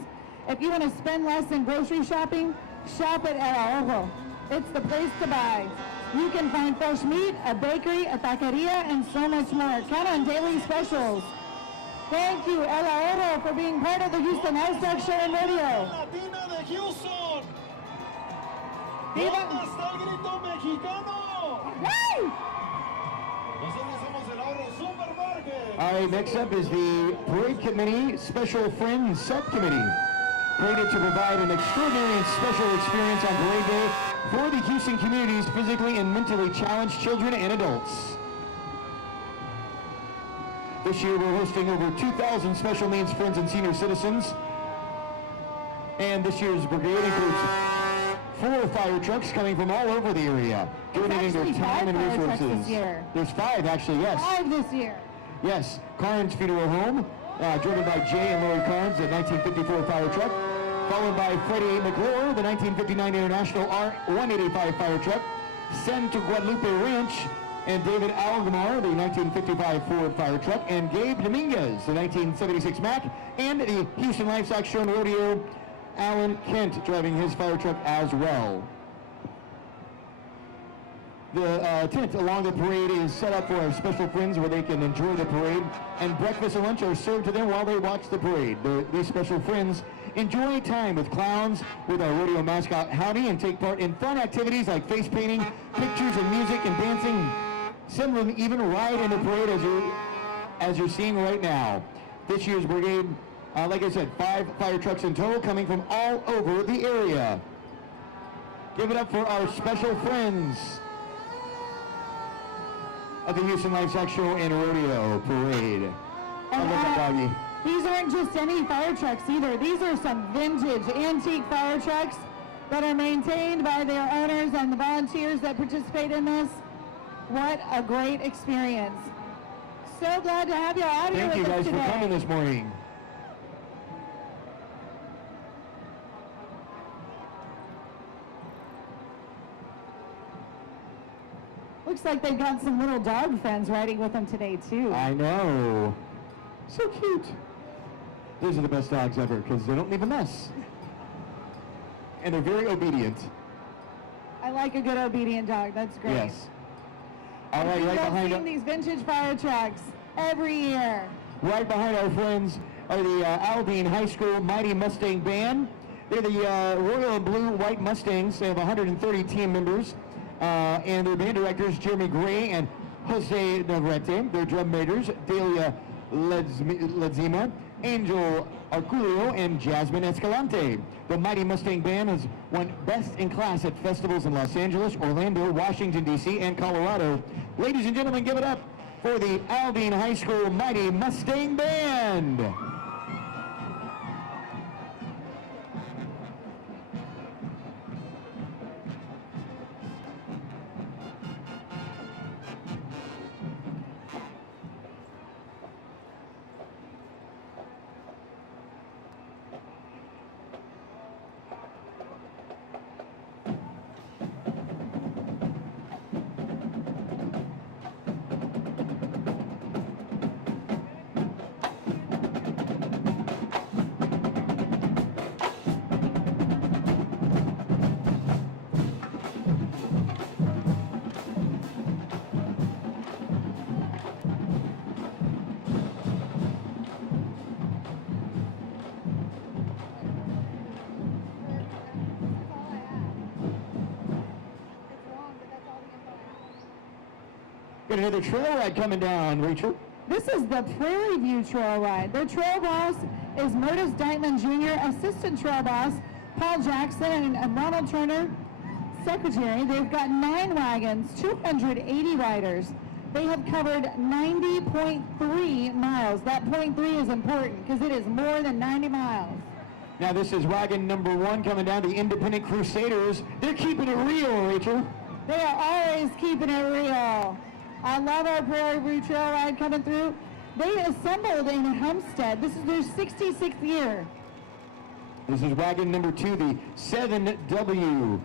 If you want to spend less in grocery shopping, shop at El Ahorro. It's the place to buy. You can find fresh meat, a bakery, a taqueria, and so much more. Count on daily specials. Thank you, El Ahorro, for being part of the Houston Livestock Show and Rodeo. Latina de Houston. Viva. ¿Dónde está el grito mexicano? Woo! Nosotros somos el Ahorro Supermarket. All right, next up is the Parade Committee Special Friends Subcommittee. Created to provide an extraordinary and special experience on Parade Day for the Houston community's physically and mentally challenged children and adults. This year we're hosting over 2,000 special needs friends and senior citizens. And this year's brigade includes 4 fire trucks coming from all over the area, donating their actually time and 5 fire trucks resources. this year. There's 5 actually, yes. 5 this year. Yes, Carnes Funeral Home, driven by Jay and Lori Carnes, the 1954 fire truck, followed by Freddie McClure, the 1959 International R185 fire truck, Santa Guadalupe Ranch, and David Algamar, the 1955 Ford fire truck, and Gabe Dominguez, the 1976 Mack, and the Houston Livestock Show and Rodeo, Alan Kent, driving his fire truck as well. The tent along the parade is set up for our special friends where they can enjoy the parade, and breakfast and lunch are served to them while they watch the parade. These special friends enjoy time with clowns, with our rodeo mascot Howdy, and take part in fun activities like face painting, pictures and music and dancing. Some of them even ride in the parade as you're seeing right now. This year's brigade, like I said, 5 fire trucks in total coming from all over the area. Give it up for our special friends of the Houston Livestock Show and Rodeo Parade. I love that doggy. These aren't just any fire trucks either. These are some vintage, antique fire trucks that are maintained by their owners and the volunteers that participate in this. What a great experience. So glad to have you out here Thank you with us guys for today. coming this morning. Looks like they've got some little dog friends riding with them today too. I know. So cute. Those are the best dogs ever because they don't leave a mess. And they're very obedient. I like a good obedient dog. That's great. Yes. All right, We right love behind seeing these vintage fire trucks every year. Right behind our friends are the Aldine High School Mighty Mustang Band. They're the Royal and Blue White Mustangs. They have 130 team members. And their band directors, Jeremy Gray and Jose Navarrete. Their drum majors, Delia Ledzima, Angel Arculio, and Jasmine Escalante. The Mighty Mustang Band has won Best in Class at festivals in Los Angeles, Orlando, Washington, D.C., and Colorado. Ladies and gentlemen, give it up for the Aldine High School Mighty Mustang Band. Got another trail ride coming down, Rachel. This is the Prairie View Trail Ride. Their trail boss is Murtis Deitman Jr., assistant trail boss Paul Jackson, and Ronald Turner, secretary. They've got 9 wagons, 280 riders. They have covered 90.3 miles. That .3 is important because it is more than 90 miles. Now this is wagon number 1 coming down, the Independent Crusaders. They're keeping it real, Rachel. They are always keeping it real. I love our Prairie View Trail Ride coming through. They assembled in Homestead. This is their 66th year. This is wagon number 2, the 7W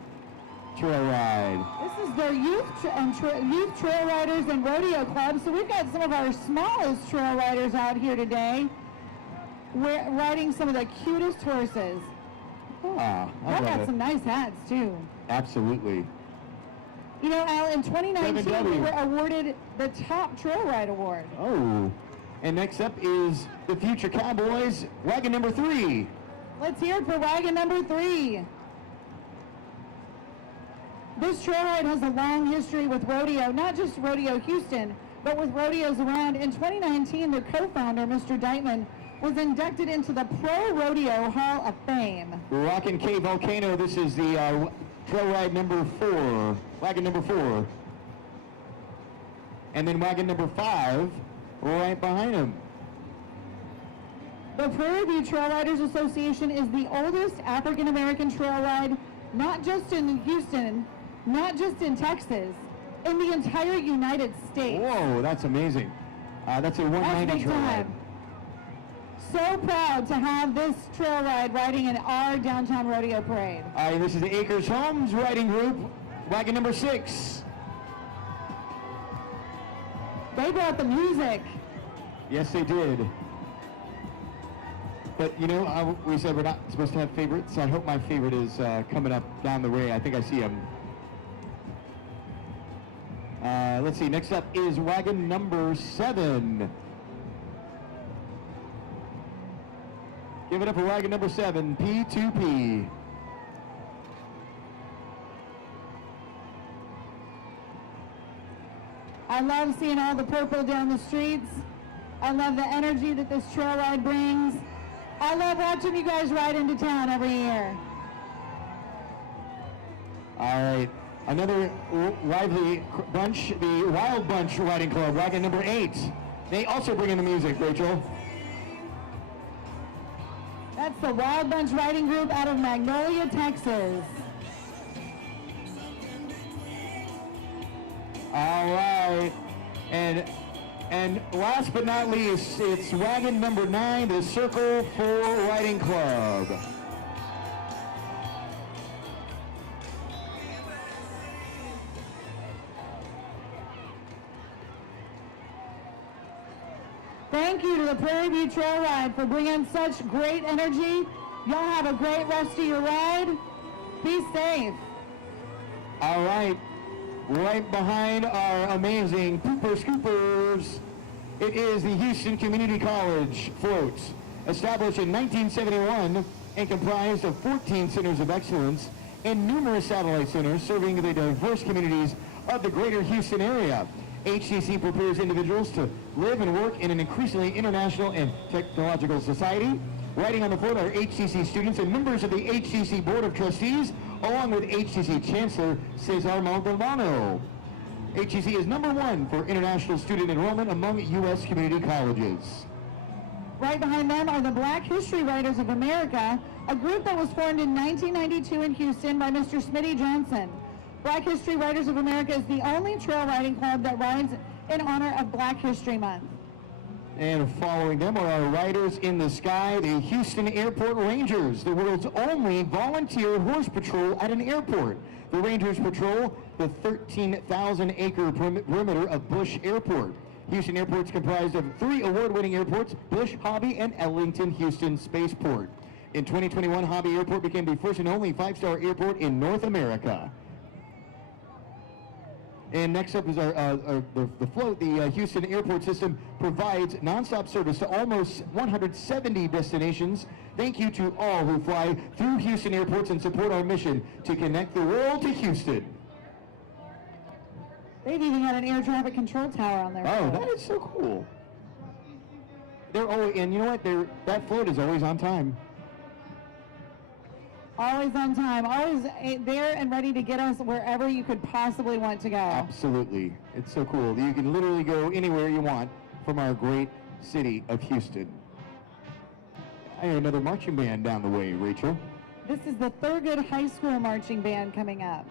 Trail Ride. This is their youth trail riders and rodeo club. So we've got some of our smallest trail riders out here today. We're riding some of the cutest horses. Ah, I They've love got it. some nice hats too. Absolutely. You know, Al, in 2019 we 7W. were awarded the top trail ride award. Oh, And next up is the Future Cowboys, wagon number 3. Let's hear it for wagon number 3. This trail ride has a long history with rodeo, not just Rodeo Houston, but with rodeos around. In 2019, their co-founder, Mr. Deitman, was inducted into the Pro Rodeo Hall of Fame. Rockin' K Volcano, this is the trail ride number 4, wagon number 4. And then wagon number 5, right behind him. The Prairie View Trail Riders Association is the oldest African-American trail ride, not just in Houston, not just in Texas, in the entire United States. Whoa, that's amazing. That's a 190 That's big trail ride. time. So proud to have this trail ride riding in our downtown rodeo parade. All right, this is the Acres Homes Riding Group, wagon number 6. They brought the music. Yes, they did. But, you know, we said we're not supposed to have favorites, so I hope my favorite is coming up down the way. I think I see him. Let's see, next up is wagon number 7. Give it up for wagon number 7, P2P. I love seeing all the purple down the streets. I love the energy that this trail ride brings. I love watching you guys ride into town every year. All right, another lively bunch, the Wild Bunch Riding Club, wagon number 8. They also bring in the music, Rachel. That's the Wild Bunch Riding Group out of Magnolia, Texas. All right, and last but not least, it's wagon number 9, the Circle 4 Riding Club. Thank you to the Prairie View Trail Ride for bringing such great energy. Y'all have a great rest of your ride. Be safe. All right, right behind our amazing Pooper Scoopers, it is the Houston Community College float. Established in 1971 and comprised of 14 centers of excellence and numerous satellite centers serving the diverse communities of the greater Houston area. HCC prepares individuals to live and work in an increasingly international and technological society. Riding on the float are HCC students and members of the HCC Board of Trustees, along with HCC Chancellor Cesar Maldonado. HCC is number 1 for international student enrollment among U.S. community colleges. Right behind them are the Black History Writers of America, a group that was formed in 1992 in Houston by Mr. Smitty Johnson. Black History Writers of America is the only trail riding club that rides in honor of Black History Month. And following them are our Riders in the Sky, the Houston Airport Rangers, the world's only volunteer horse patrol at an airport. The Rangers patrol the 13,000-acre perimeter of Bush Airport. Houston Airport's comprised of 3 award-winning airports, Bush, Hobby, and Ellington Houston Spaceport. In 2021, Hobby Airport became the first and only 5-star airport in North America. And next up is the float. The Houston Airport System provides nonstop service to almost 170 destinations. Thank you to all who fly through Houston airports and support our mission to connect the world to Houston. They've even got an air traffic control tower on their Oh, float. that is so cool. They're always, and you know what? That float is always on time. Always on time, always there and ready to get us wherever you could possibly want to go. Absolutely. It's so cool. You can literally go anywhere you want from our great city of Houston. I hear another marching band down the way, Rachel. This is the Thurgood High School marching band coming up.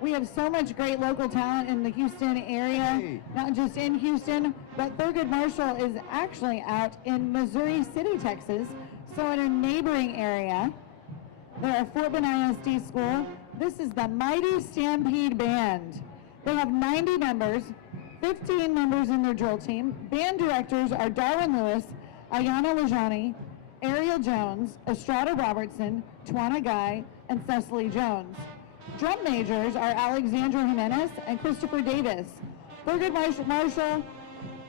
We have so much great local talent in the Houston area, Hey. not just in Houston, but Thurgood Marshall is actually out in Missouri City, Texas, so in a neighboring area. They're at Fort Bend ISD School. This is the Mighty Stampede Band. They have 90 members, 15 members in their drill team. Band directors are Darwin Lewis, Ayana Lajani, Ariel Jones, Estrada Robertson, Twana Guy, and Cecily Jones. Drum majors are Alexandra Jimenez and Christopher Davis. Thurgood Marshall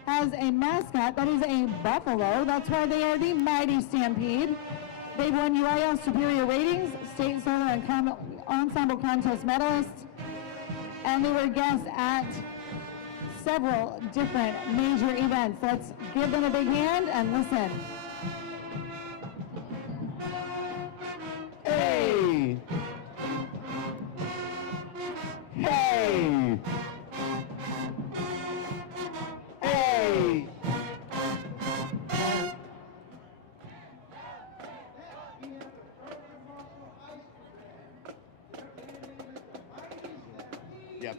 has a mascot that is a buffalo. That's why they are the Mighty Stampede. They've won UIL Superior Ratings, State Solo and Ensemble Contest medalists, and they were guests at several different major events. Let's give them a big hand and listen. Hey! Hey! Hey! Yep.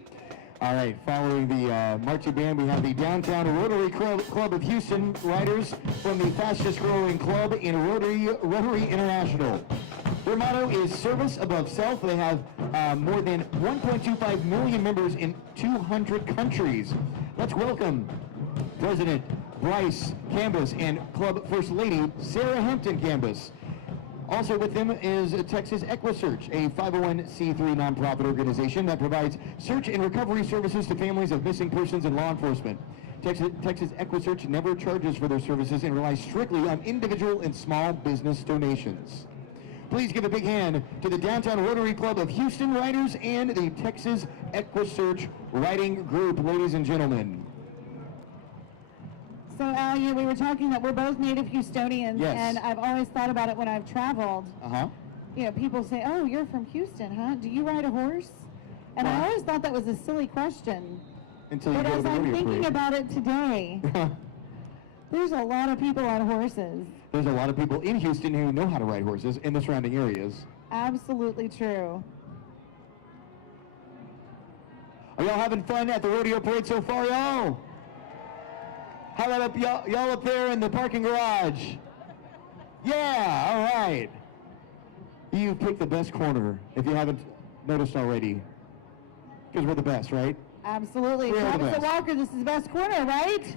All right, following the marching band, we have the Downtown Rotary Club of Houston Riders from the fastest growing club in Rotary International. Their motto is service above self. They have more than 1.25 million members in 200 countries. Let's welcome President Bryce Cambus and Club First Lady Sarah Hampton Cambus. Also with them is Texas EquiSearch, a 501c3 nonprofit organization that provides search and recovery services to families of missing persons and law enforcement. Texas EquiSearch never charges for their services and relies strictly on individual and small business donations. Please give a big hand to the Downtown Rotary Club of Houston Riders and the Texas EquiSearch Riding Group, ladies and gentlemen. So Al, we were talking that we're both native Houstonians, Yes. and I've always thought about it when I've traveled. Uh-huh. You know, people say, "Oh, you're from Houston, huh? Do you ride a horse?" And I Wow. always thought that was a silly question. Until you But go to as the I'm rodeo thinking parade. about it today, there's a lot of people on horses. There's a lot of people in Houston who know how to ride horses in the surrounding areas. Absolutely true. Are y'all having fun at the rodeo parade so far, y'all? How about up y'all up there in the parking garage? Yeah, all right. You picked the best corner, if you haven't noticed already. Because we're the best, right? Absolutely. We are the Travis best. Walker, this is the best corner, right?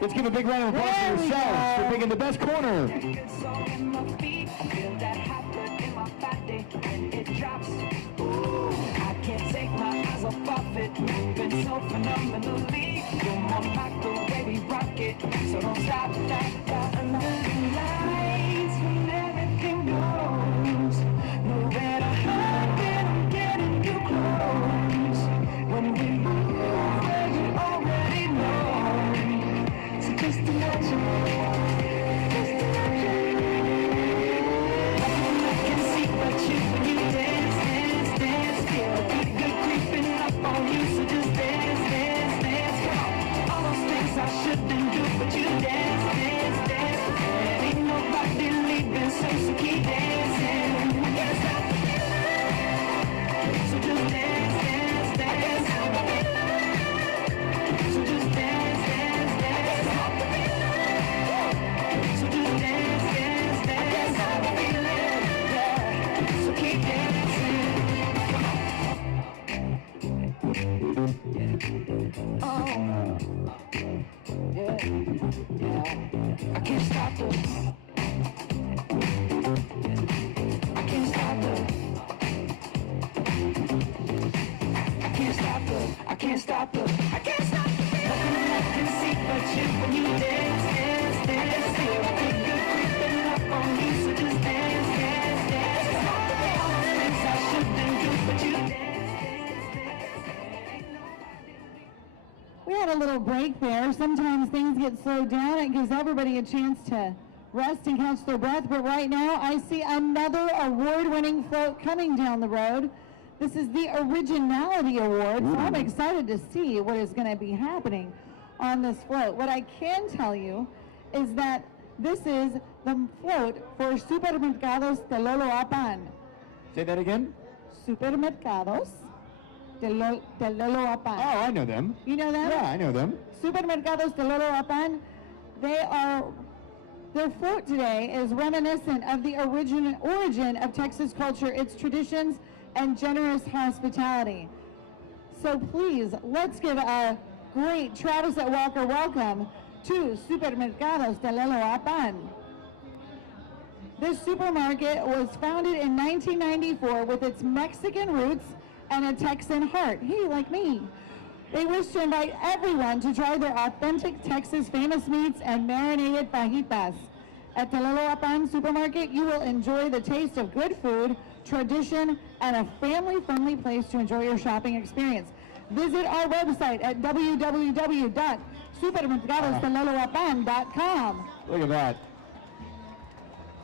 Let's give a big round of applause to There we yourselves go. for picking the best corner. Good soul in my feet, I feel that hot blood in my body when it drops. Ooh, I can't take my eyes off of it, moving so phenomenally. You're more like the way we rock it, so don't stop, stop. Under the lights when everything goes, nowhere to hide when I'm getting you close. When we move, well, you already know. So just imagine, just imagine. I can see but you when you dance, dance, dance. Feel a good creeping up on you, so just dance, dance, dance. Come on, all those things I shouldn't do, but you dance, dance, dance. And ain't nobody leaving, so keep dancing. I can't stop the feeling, so just dance, dance, dance. I can't stop the feeling, so just dance, dance, dance. So just dance, dance, dance. I can feel it, yeah. So keep dancing. Oh, yeah, yeah. I can't stop the. I can't stop the. I can't stop the. I can't stop the. I can't stop the. Nothing I can see but you when you dance, dance, dance. Feel like a good creeping up on you, so just dance, dance, dance. Come on, all those things I shouldn't do, but you dance, dance, dance. Ain't nobody. We had a little break there. Sometimes things get slowed down. It gives everybody a chance to rest and catch their breath. But right now, I see another award-winning float coming down the road. This is the Originality Award, so I'm excited to see what is going to be happening on this float. What I can tell you is that this is the float for Supermercados de Loloapan. Say that again? Supermercados de Loloapan. Oh, I know them. You know that? Yeah, I know them. Supermercados de Loloapan, their float today is reminiscent of the origin of Texas culture, its traditions, and generous hospitality. So please, let's give a great Travis at Walker welcome to Supermercados de Loloapan. This supermarket was founded in 1994 with its Mexican roots and a Texan heart. Hey, like me. They wish to invite everyone to try their authentic Texas famous meats and marinated fajitas. At Tlaloapan Supermarket, you will enjoy the taste of good food, tradition, and a family-friendly place to enjoy your shopping experience. Visit our website at www.supermercadostlaloapan.com. Look at that.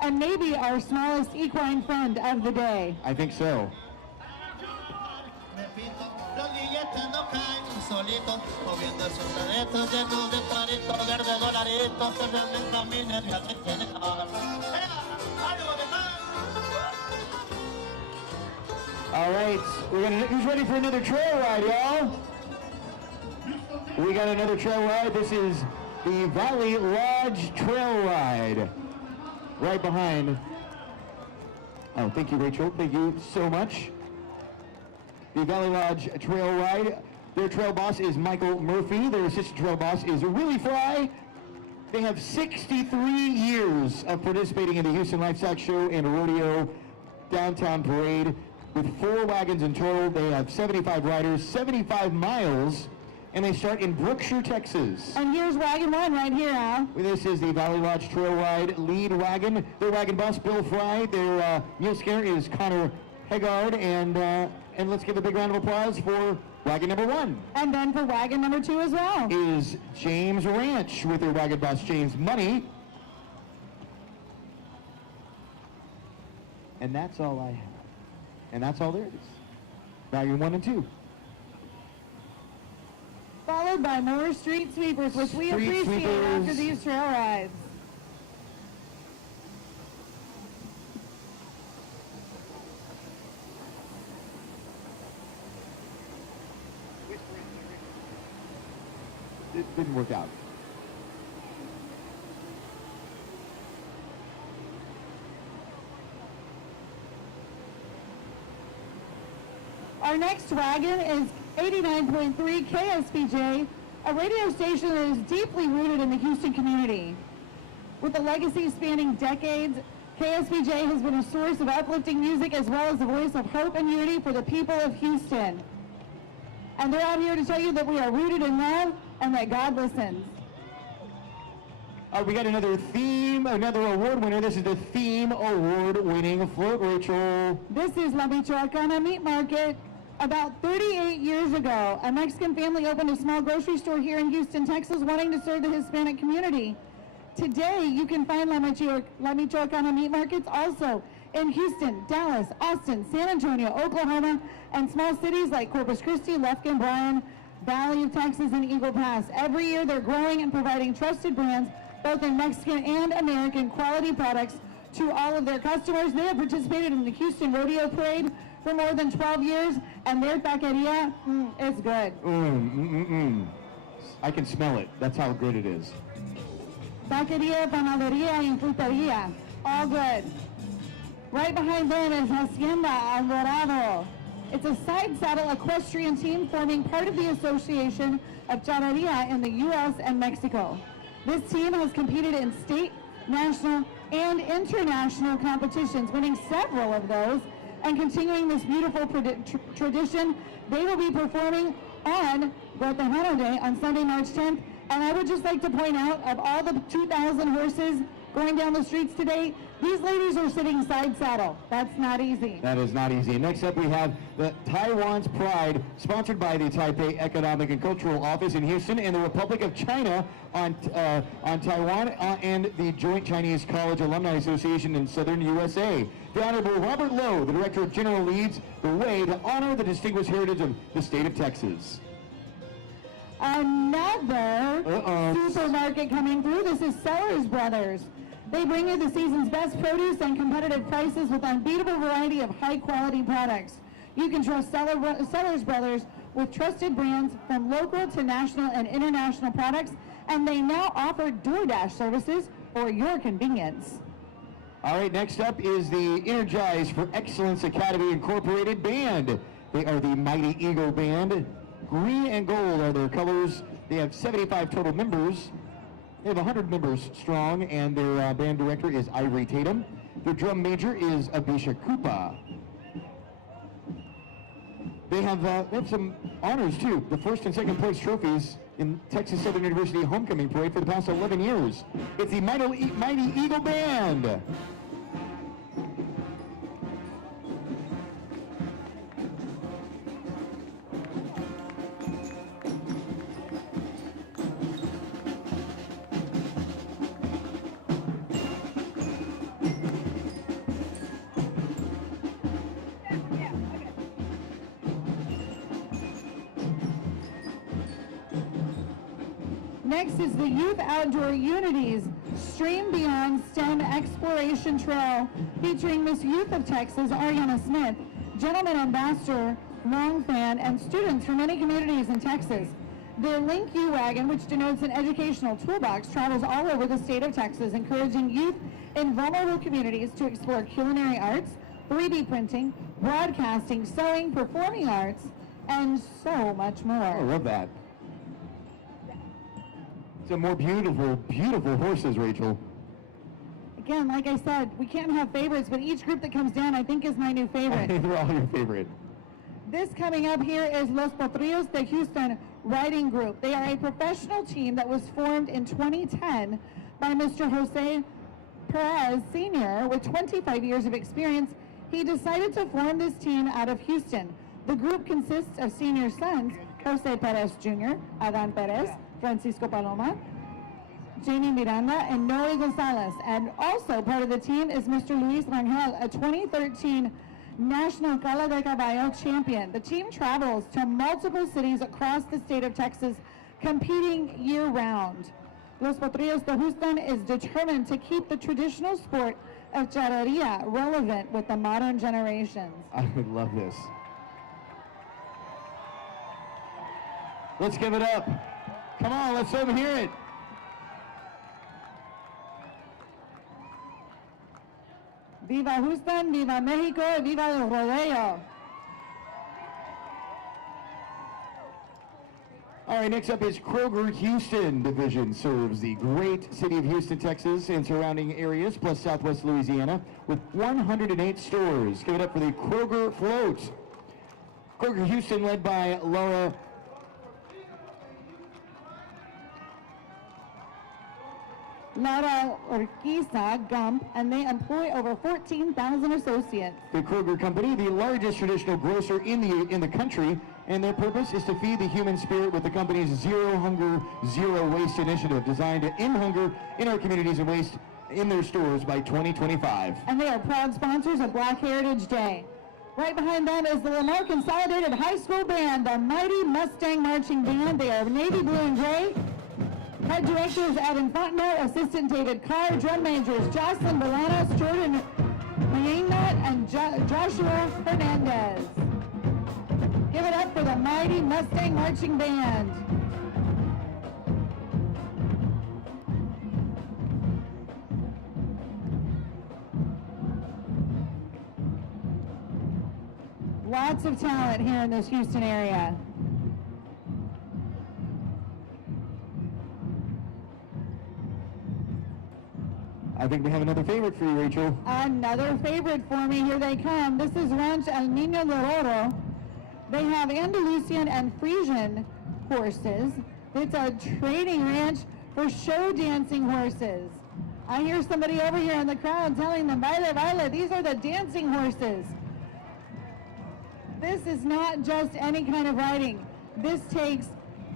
And maybe our smallest equine friend of the day. I think so. Los billetes no caen solitos, moviendo sus dedos llenos de cuadritos, verde dolaritos, se realmente miles realmente tiene calor. ¡Ánimo que tal! All right, who's ready for another trail ride, y'all? We got another trail ride. This is the Valley Lodge Trail Ride. Right behind. Oh, thank you, Rachel. Thank you so much. The Valley Lodge Trail Ride. Their trail boss is Michael Murphy. Their assistant trail boss is Willie Fry. They have 63 years of participating in the Houston Livestock Show and Rodeo Downtown Parade. With 4 wagons in total, they have 75 riders, 75 miles, and they start in Brookshire, Texas. And here's wagon 1 right here, Al. This is the Valley Lodge Trail Ride lead wagon. Their wagon boss, Bill Fry. Their mule skinner is Connor Haggard, and let's give a big round of applause for wagon number 1. And then for wagon number 2 as well. Is James Ranch with their wagon boss, James Money. And that's all I have. And that's all there is. Wagon 1 and 2. Followed by more street sweepers, which we Street appreciate sweepers. after these trail rides. It didn't work out. Our next wagon is 89.3 KSBJ, a radio station that is deeply rooted in the Houston community. With a legacy spanning decades, KSBJ has been a source of uplifting music as well as a voice of hope and unity for the people of Houston. And they're out here to tell you that we are rooted in love and that God listens. We got another award winner. This is the theme award-winning float, Rachel. This is La Michoacana Meat Market. About 38 years ago, a Mexican family opened a small grocery store here in Houston, Texas, wanting to serve the Hispanic community. Today, you can find La Michoacana Meat Markets also in Houston, Dallas, Austin, San Antonio, Oklahoma, and small cities like Corpus Christi, Lufkin, Bryan, Valley of Texas, and Eagle Pass. Every year, they're growing and providing trusted brands, both in Mexican and American quality products to all of their customers. They have participated in the Houston Rodeo Parade for more than 12 years, and their taqueria is good. I can smell it. That's how good it is. Taqueria, panaderia, and fruteria, all good. Right behind them is Hacienda Alvarado. It's a side saddle equestrian team forming part of the Association of Charreria in the U.S. and Mexico. This team has competed in state, national, and international competitions, winning several of those, and continuing this beautiful tradition. They will be performing on Guatemala Day on Sunday, March 10th. And I would just like to point out, of all the 2,000 horses going down the streets today, these ladies are sitting side saddle. That's not easy. That is not easy. Next up, we have the Taiwan's Pride, sponsored by the Taipei Economic and Cultural Office in Houston and the Republic of China on Taiwan and the Joint Chinese College Alumni Association in Southern USA. The Honorable Robert Lowe, the Director of General, leads the way to honor the distinguished heritage of the state of Texas. Another supermarket coming through. This is Sellers Brothers. They bring you the season's best produce and competitive prices with unbeatable variety of high-quality products. You can trust Sellers Brothers with trusted brands from local to national and international products, and they now offer DoorDash services for your convenience. All right, next up is the Energize for Excellence Academy Incorporated Band. They are the Mighty Eagle Band. Green and gold are their colors. They have 75 total members. They have 100 members strong, and their band director is Ivory Tatum. Their drum major is Abisha Kupa. They have some honors too. The first and second place trophies in Texas Southern University Homecoming Parade for the past 11 years. It's the Mighty Eagle Band. Next is the Youth Outdoor Unities Stream Beyond STEM Exploration Trail featuring Miss Youth of Texas, Ariana Smith, Gentleman Ambassador Long Fan, and students from many communities in Texas. The Link U Wagon, which denotes an educational toolbox, travels all over the state of Texas, encouraging youth in vulnerable communities to explore culinary arts, 3D printing, broadcasting, sewing, performing arts, and so much more. I love that. Some more beautiful, beautiful horses, Rachel. Again, like I said, we can't have favorites, but each group that comes down I think is my new favorite. They're all your favorite. This coming up here is Los Potrillos de Houston Riding Group. They are a professional team that was formed in 2010 by Mr. Jose Perez Sr. with 25 years of experience. He decided to form this team out of Houston. The group consists of senior sons, Jose Perez Jr., Adan Perez, Francisco Paloma, Jamie Miranda, and Noe Gonzalez. And also part of the team is Mr. Luis Rangel, a 2013 National Cala de Caballo champion. The team travels to multiple cities across the state of Texas, competing year-round. Los Potrillos de Houston is determined to keep the traditional sport of charreria relevant with the modern generations. I would love this. Let's give it up. Come on, let's overhear it. Viva Houston, Viva Mexico, y Viva el Rodeo. All right, next up is Kroger Houston Division. Serves the great city of Houston, Texas, and surrounding areas, plus Southwest Louisiana, with 108 stores. Give it up for the Kroger Float. Kroger Houston, led by Laura Urquiza Gump, and they employ over 14,000 associates. The Kroger Company, the largest traditional grocer in the country, and their purpose is to feed the human spirit with the company's Zero Hunger, Zero Waste initiative, designed to end hunger in our communities and waste in their stores by 2025. And they are proud sponsors of Black Heritage Day. Right behind them is the Lamar Consolidated High School Band, the Mighty Mustang Marching Band. They are navy blue and gray. Head director is Adam Fontenot, assistant David Carr, drum majors Jocelyn Bolanos, Jordan Mayengnat, and Joshua Hernandez. Give it up for the Mighty Mustang Marching Band. Lots of talent here in this Houston area. I think we have another favorite for you, Rachel. Another favorite for me. Here they come. This is Ranch El Niño Dorado. They have Andalusian and Frisian horses. It's a training ranch for show dancing horses. I hear somebody over here in the crowd telling them, baile, baile, these are the dancing horses. This is not just any kind of riding. This takes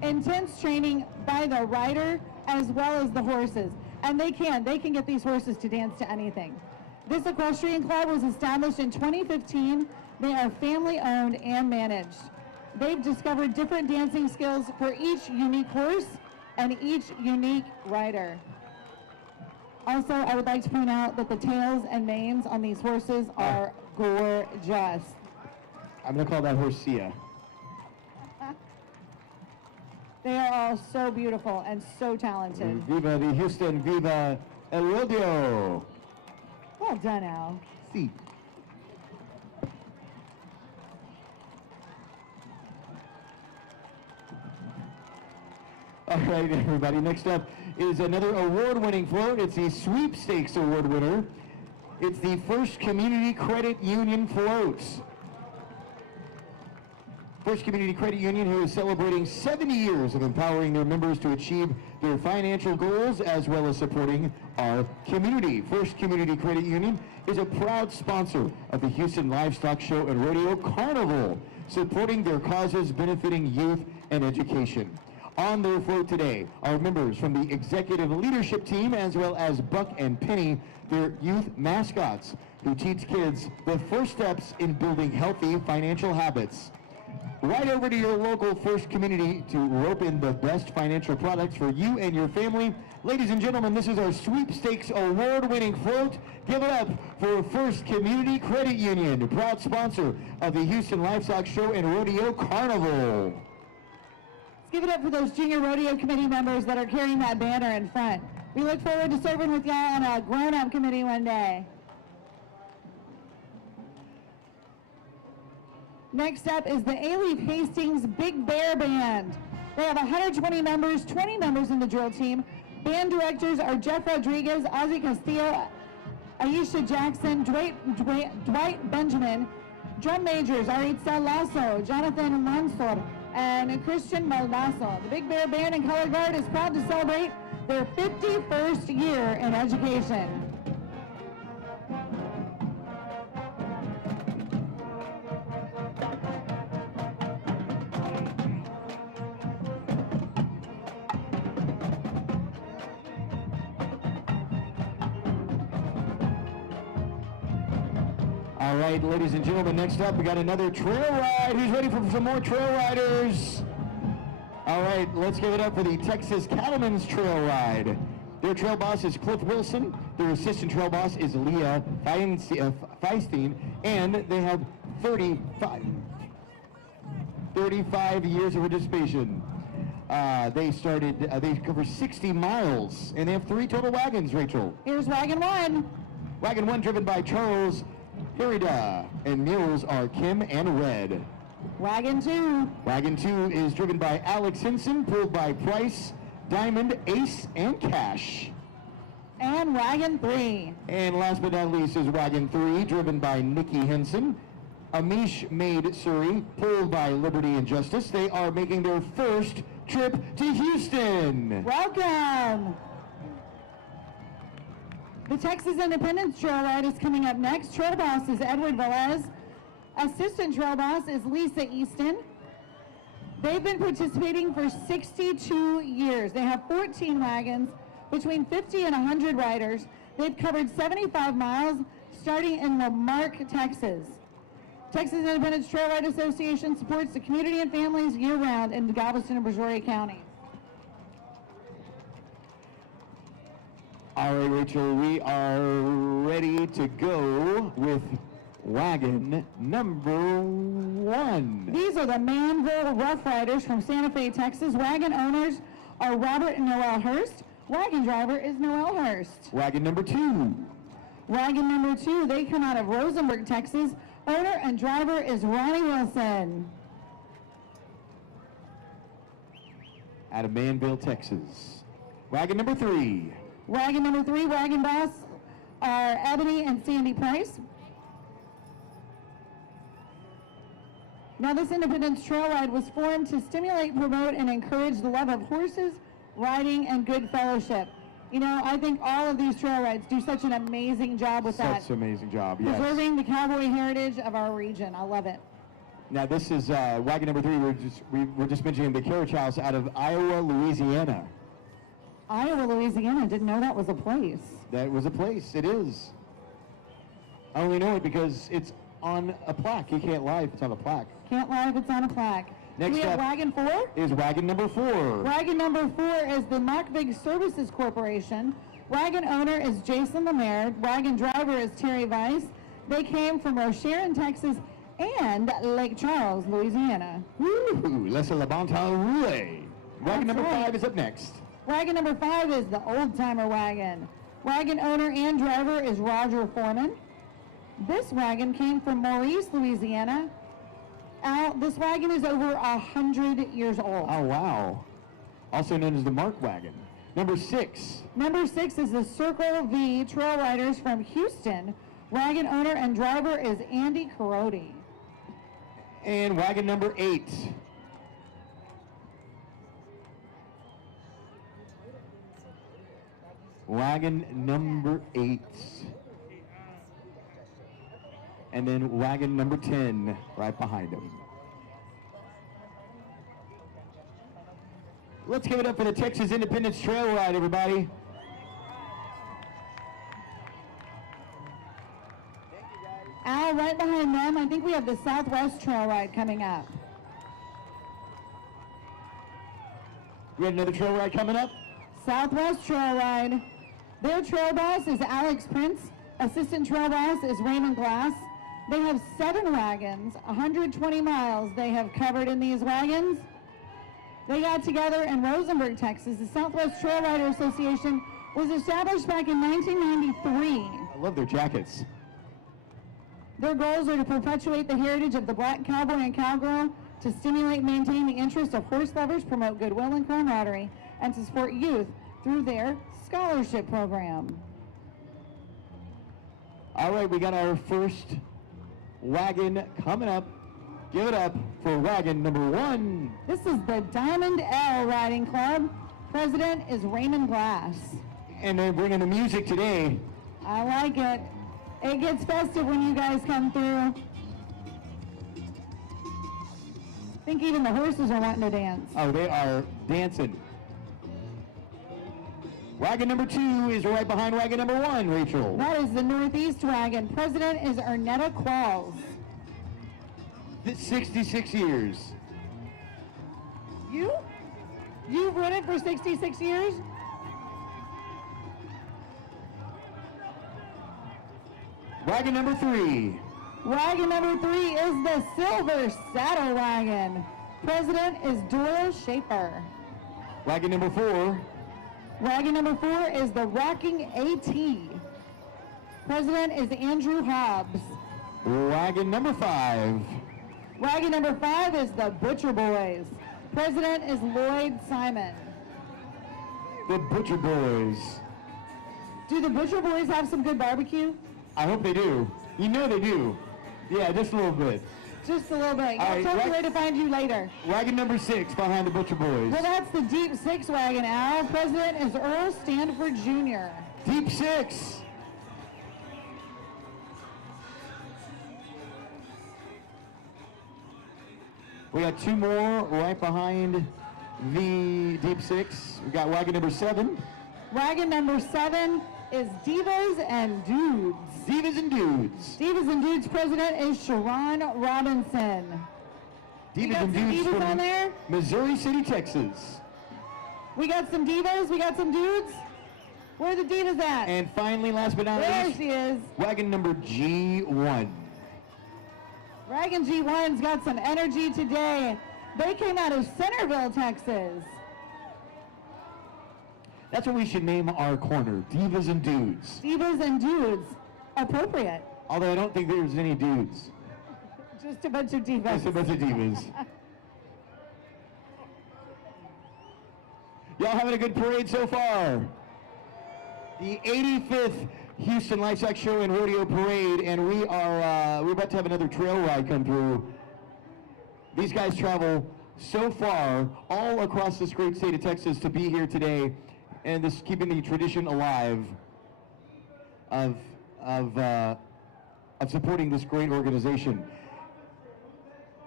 intense training by the rider as well as the horses. And they can get these horses to dance to anything. This equestrian club was established in 2015. They are family owned and managed. They've discovered different dancing skills for each unique horse and each unique rider. Also, I would like to point out that the tails and manes on these horses are gorgeous. I'm going to call that horse Sia. They are all so beautiful and so talented. Viva the Houston, viva el rodeo. Well done, Al. See. All right, everybody. Next up is another award-winning float. It's the Sweepstakes Award winner. It's the First Community Credit Union Float. First Community Credit Union, who is celebrating 70 years of empowering their members to achieve their financial goals as well as supporting our community. First Community Credit Union is a proud sponsor of the Houston Livestock Show and Rodeo Carnival, supporting their causes benefiting youth and education. On their float today are members from the executive leadership team as well as Buck and Penny, their youth mascots, who teach kids the first steps in building healthy financial habits. Right over to your local First Community to rope in the best financial products for you and your family. Ladies and gentlemen, this is our Sweepstakes award-winning float. Give it up for First Community Credit Union, proud sponsor of the Houston Livestock Show and Rodeo Carnival. Let's give it up for those junior rodeo committee members that are carrying that banner in front. We look forward to serving with y'all on a grown-up committee one day. Next up is the A-Leaf Hastings Big Bear Band. They have 120 members, 20 members in the drill team. Band directors are Jeff Rodriguez, Ozzy Castillo, Aisha Jackson, Dwight Benjamin. Drum majors are Itzel Lasso, Jonathan Mansor, and Christian Maldaso. The Big Bear Band and Color Guard is proud to celebrate their 51st year in education. All right, ladies and gentlemen, next up we got another trail ride. Who's ready for some more trail riders? All right, let's give it up for the Texas Cattlemen's Trail Ride. Their trail boss is Cliff Wilson. Their assistant trail boss is Leah Feinstein, and they have 35 years of participation. They cover 60 miles, and they have 3 total wagons, Rachel. Here's Wagon 1. Wagon 1 driven by Charles Herida, and mules are Kim and Red. Wagon 2. Wagon 2 is driven by Alex Henson, pulled by Price, Diamond, Ace, and Cash. And Wagon 3. And last but not least is Wagon 3, driven by Nikki Henson, Amish Maid Surrey, pulled by Liberty and Justice. They are making their first trip to Houston. Welcome. The Texas Independence Trail Ride is coming up next. Trail boss is Edward Velez. Assistant trail boss is Lisa Easton. They've been participating for 62 years. They have 14 wagons, between 50 and 100 riders. They've covered 75 miles, starting in Lamarck, Texas. Texas Independence Trail Ride Association supports the community and families year-round in Galveston and Brazoria counties. All right, Rachel, we are ready to go with wagon number 1. These are the Manville Rough Riders from Santa Fe, Texas. Wagon owners are Robert and Noel Hurst. Wagon driver is Noel Hurst. Wagon number 2. Wagon number 2, they come out of Rosenberg, Texas. Owner and driver is Ronnie Wilson. Out of Manville, Texas. Wagon number 3. Wagon number 3, wagon boss are Ebony and Sandy Price. Now, this Independence Trail Ride was formed to stimulate, promote, and encourage the love of horses, riding, and good fellowship. You know, I think all of these trail rides do such an amazing job with that. Such an amazing job, yes. Preserving the cowboy heritage of our region. I love it. Now, this is wagon number 3. We're just mentioning the Carriage House out of Iowa, Louisiana. Iowa, Louisiana. Didn't know that was a place. That was a place. It is. I only know it because it's on a plaque. You can't lie if it's on a plaque. Can't lie if it's on a plaque. Next we have up wagon 4. Is wagon number 4. Wagon number 4 is the Mockvig Services Corporation. Wagon owner is Jason Lemaire. Wagon driver is Terry Weiss. They came from Rocheron, Texas, and Lake Charles, Louisiana. Woo! Laissez la bon temps rouler. Wagon That's number right. 5 is up next. Wagon number 5 is the Old Timer Wagon. Wagon owner and driver is Roger Foreman. This wagon came from Maurice, Louisiana. This wagon is over 100 years old. Oh, wow. Also known as the Mark Wagon. Number 6. Number 6 is the Circle V Trail Riders from Houston. Wagon owner and driver is Andy Carodi. And wagon number 8. Wagon number 8. And then wagon number 10 right behind him. Let's give it up for the Texas Independence Trail Ride, everybody. Al, right behind them, I think we have the Southwest Trail Ride coming up. We had another trail ride coming up. Southwest Trail Ride. Their trail boss is Alex Prince. Assistant trail boss is Raymond Glass. They have 7 wagons, 120 miles they have covered in these wagons. They got together in Rosenberg, Texas. The Southwest Trail Rider Association was established back in 1993. I love their jackets. Their goals are to perpetuate the heritage of the black cowboy and cowgirl, to stimulate and maintain the interest of horse lovers, promote goodwill and camaraderie, and to support youth through their scholarship program. All right, we got our first wagon coming up. Give it up for wagon number 1. This is the Diamond L Riding Club. President is Raymond Glass. And they're bringing the music today. I like it. It gets festive when you guys come through. I think even the horses are wanting to dance. Oh, they are dancing. Wagon number 2 is right behind wagon number 1, Rachel. That is the Northeast wagon. President is Ernetta Qualls. 66 years. You've run it for 66 years? Wagon number 3. Wagon number 3 is the Silver Saddle Wagon. President is Doyle Schaefer. Wagon number 4. Wagon number 4 is the Rocking AT. President is Andrew Hobbs. Wagon number 5. Wagon number 5 is the Butcher Boys. President is Lloyd Simon. The Butcher Boys. Do the Butcher Boys have some good barbecue? I hope they do. You know they do. Yeah, just a little bit. Just a little bit. All right, Tell me where to find you later. Wagon number 6 behind the Butcher Boys. Well, that's the Deep 6 wagon, Al. President is Earl Stanford Jr. Deep 6. We got 2 more right behind the Deep 6. We got wagon number 7. Wagon number 7 is Divas and Dudes. Divas and Dudes. Divas and Dudes president is Sharon Robinson. We got Divas and some Dudes divas from on there? Missouri City, Texas. We got some divas, we got some dudes. Where are the divas at? And finally, last but not There least, she is. wagon number G1. Wagon G1's got some energy today. They came out of Centerville, Texas. That's what we should name our corner, Divas and Dudes. Divas and Dudes. Appropriate. Although I don't think there's any dudes. Just a bunch of divas. Just a bunch of divas. Y'all having a good parade so far? The 85th Houston Livestock Show and Rodeo Parade, and we're about to have another trail ride come through. These guys travel so far all across this great state of Texas to be here today, and this keeping the tradition alive of supporting this great organization.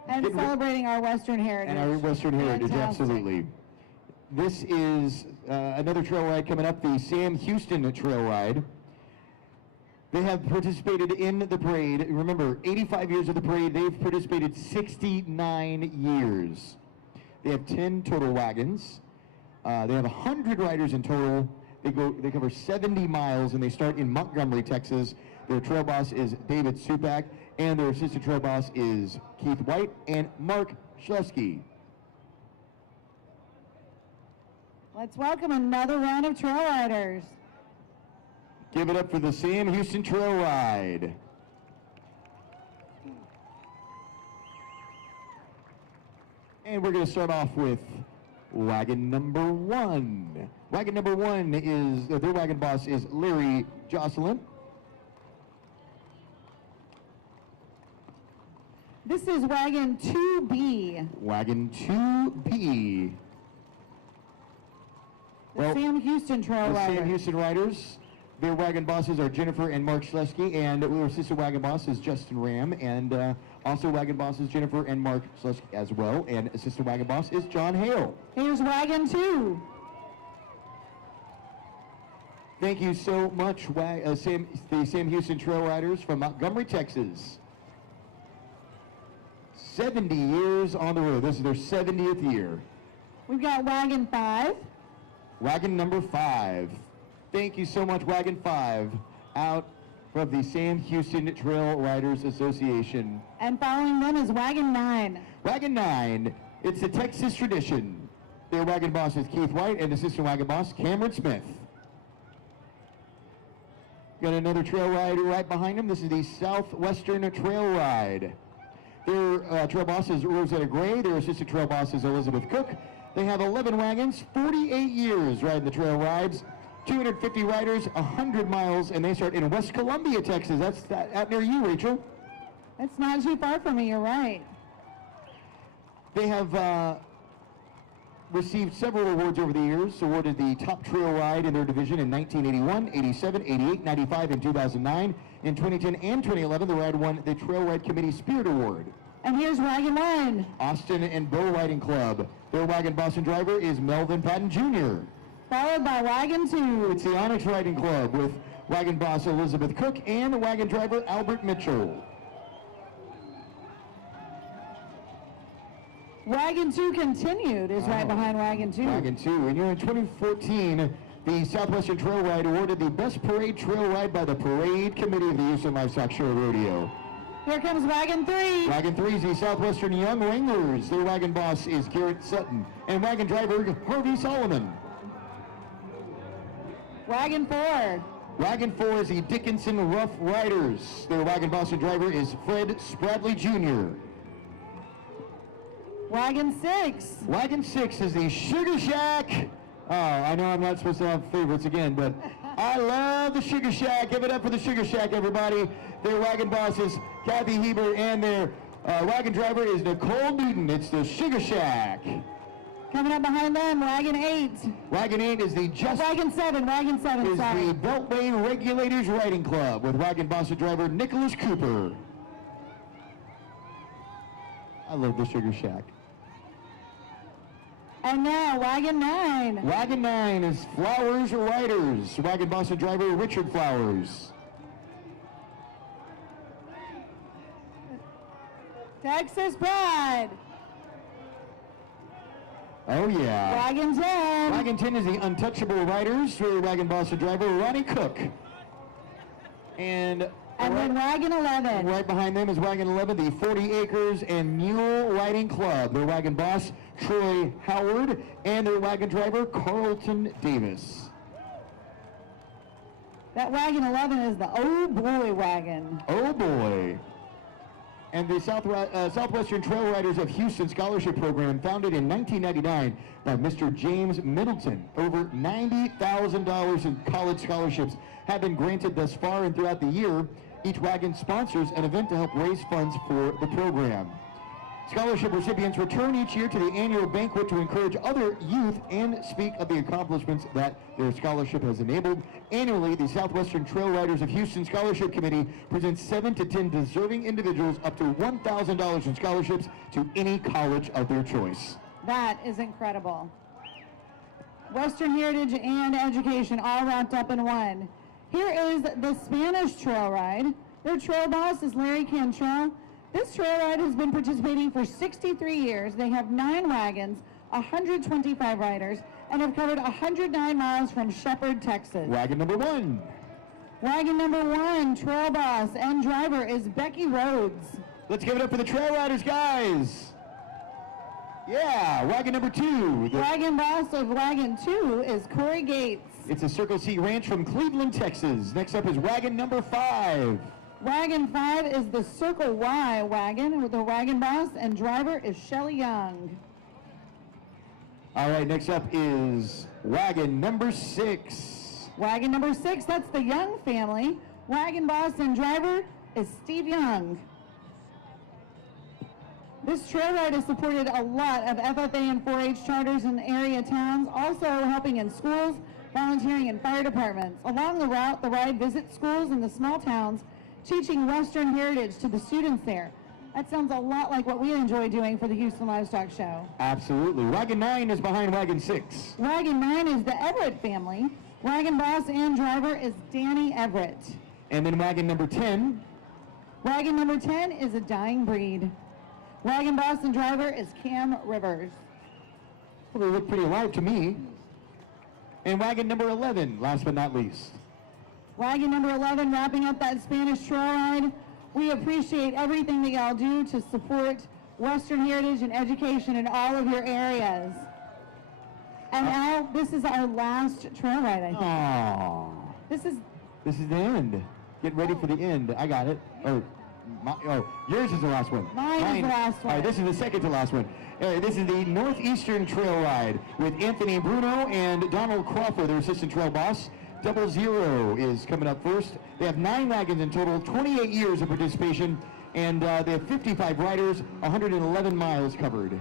And celebrating our Western heritage. And our Western heritage, Fantastic. absolutely. This is another trail ride coming up, the Sam Houston Trail Ride. They have participated in the parade. Remember, 85 years of the parade. They've participated 69 years. They have 10 total wagons. They have 100 riders in total. They cover 70 miles, and they start in Montgomery, Texas. Their trail boss is David Supak, and their assistant trail boss is Keith White and Mark Schleski. Let's welcome another round of trail riders. Give it up for the Sam Houston Trail Ride. And we're going to start off with wagon number 1. Wagon number 1 is, their wagon boss is Larry Jocelyn. This is wagon 2B. Wagon 2B. The Sam Houston Trail The Rider. Sam Houston Riders. Their wagon bosses are Jennifer and Mark Schlesky, and our assistant wagon boss is Justin Ram, and also wagon bosses Jennifer and Mark Schlesky as well, and assistant wagon boss is John Hale. Here's wagon 2. Thank you so much, the Sam Houston Trail Riders from Montgomery, Texas. 70 years on the road. This is their 70th year. We've got wagon 5. Wagon number 5. Thank you so much, Wagon 5, out from the Sam Houston Trail Riders Association. And following them is wagon 9. Wagon 9, it's the Texas tradition. Their wagon boss is Keith White and assistant wagon boss Cameron Smith. Got another trail ride right behind them. This is the Southwestern Trail Ride. Their trail boss is Rosetta Gray. Their assistant trail boss is Elizabeth Cook. They have 11 wagons, 48 years riding the trail rides. 250 riders, 100 miles, and they start in West Columbia, Texas. That's out near you, Rachel. That's not too far from me, you're right. They have received several awards over the years. Awarded the top trail ride in their division in 1981, 87, 88, 95, and 2009. In 2010 and 2011, the ride won the Trail Ride Committee Spirit Award. And here's wagon 1. Austin and Bow Riding Club. Their wagon boss and driver is Melvin Patton Jr. Followed by wagon 2. It's the Onyx Riding Club with wagon boss Elizabeth Cook and wagon driver Albert Mitchell. Wagon 2 continued is right behind wagon 2. Wagon 2. And in 2014, the Southwestern Trail Ride awarded the Best Parade Trail Ride by the Parade Committee of the Houston Livestock Show Rodeo. Here comes wagon 3. Wagon 3 is the Southwestern Young Wranglers. Their wagon boss is Garrett Sutton and wagon driver Harvey Solomon. Wagon 4. Wagon 4 is the Dickinson Rough Riders. Their wagon boss and driver is Fred Spradley Jr. Wagon 6. Wagon 6 is the Sugar Shack. Oh, I know I'm not supposed to have favorites again, but I love the Sugar Shack. Give it up for the Sugar Shack, everybody. Their wagon boss is Kathy Heber, and their wagon driver is Nicole Newton. It's the Sugar Shack. Coming up behind them, wagon 8. Wagon 8 is the Wagon 7, wagon 7, is sorry. the Beltway Regulators Riding Club with wagon boss and driver Nicholas Cooper. I love the Sugar Shack. And now, wagon 9. Wagon 9 is Flowers Riders. Wagon boss and driver Richard Flowers. Texas Pride. Oh yeah. Wagon 10. Wagon 10 is the Untouchable Riders. Their wagon boss and driver Ronnie Cook. And then wagon 11. right behind them is wagon 11, the 40 Acres and Mule Riding Club. Their wagon boss Troy Howard and their wagon driver Carlton Davis. That wagon 11 is the Oh Boy wagon. Oh boy. And the Southwestern Trail Riders of Houston Scholarship Program, founded in 1999 by Mr. James Middleton. Over $90,000 in college scholarships have been granted thus far, and throughout the year, each wagon sponsors an event to help raise funds for the program. Scholarship recipients return each year to the annual banquet to encourage other youth and speak of the accomplishments that their scholarship has enabled. Annually, the Southwestern Trail Riders of Houston Scholarship Committee presents 7 to 10 deserving individuals up to $1,000 in scholarships to any college of their choice. That is incredible. Western Heritage and Education all wrapped up in one. Here is the Spanish Trail Ride. Their trail boss is Larry Cantrell. This trail ride has been participating for 63 years. They have 9 wagons, 125 riders, and have covered 109 miles from Shepherd, Texas. Wagon number 1. Wagon number 1, trail boss and driver is Becky Rhodes. Let's give it up for the Trail Riders, guys. Yeah, wagon number 2. Wagon boss of wagon 2 is Corey Gates. It's a Circle C Ranch from Cleveland, Texas. Next up is wagon number 5. Wagon 5 is the Circle Y wagon with the wagon boss and driver is Shelly Young. All right, next up is wagon number 6. Wagon number 6, that's the Young family. Wagon boss and driver is Steve Young. This trail ride has supported a lot of FFA and 4-H charters in area towns, also helping in schools, volunteering in fire departments. Along the route, the ride visits schools in the small towns, teaching Western heritage to the students there. That sounds a lot like what we enjoy doing for the Houston Livestock Show. Absolutely. Wagon 9 is behind Wagon 6. Wagon 9 is the Everett family. Wagon boss and driver is Danny Everett. And then wagon number 10. Wagon number 10 is a dying breed. Wagon boss and driver is Cam Rivers. Well, they look pretty alive to me. And wagon number 11, last but not least. Wagon number 11 wrapping up that Spanish trail ride. We appreciate everything that y'all do to support Western heritage and education in all of your areas. And now, this is our last trail ride, I think. Aww. This is the end. Get ready for the end. I got it. Yours is the last one. Mine is the last one. All right, this is the second to last one. This is the Northeastern Trail Ride with Anthony Bruno and Donald Crawford, their assistant trail boss. 00 is coming up first. They have 9 wagons in total, 28 years of participation, and they have 55 riders, 111 miles covered.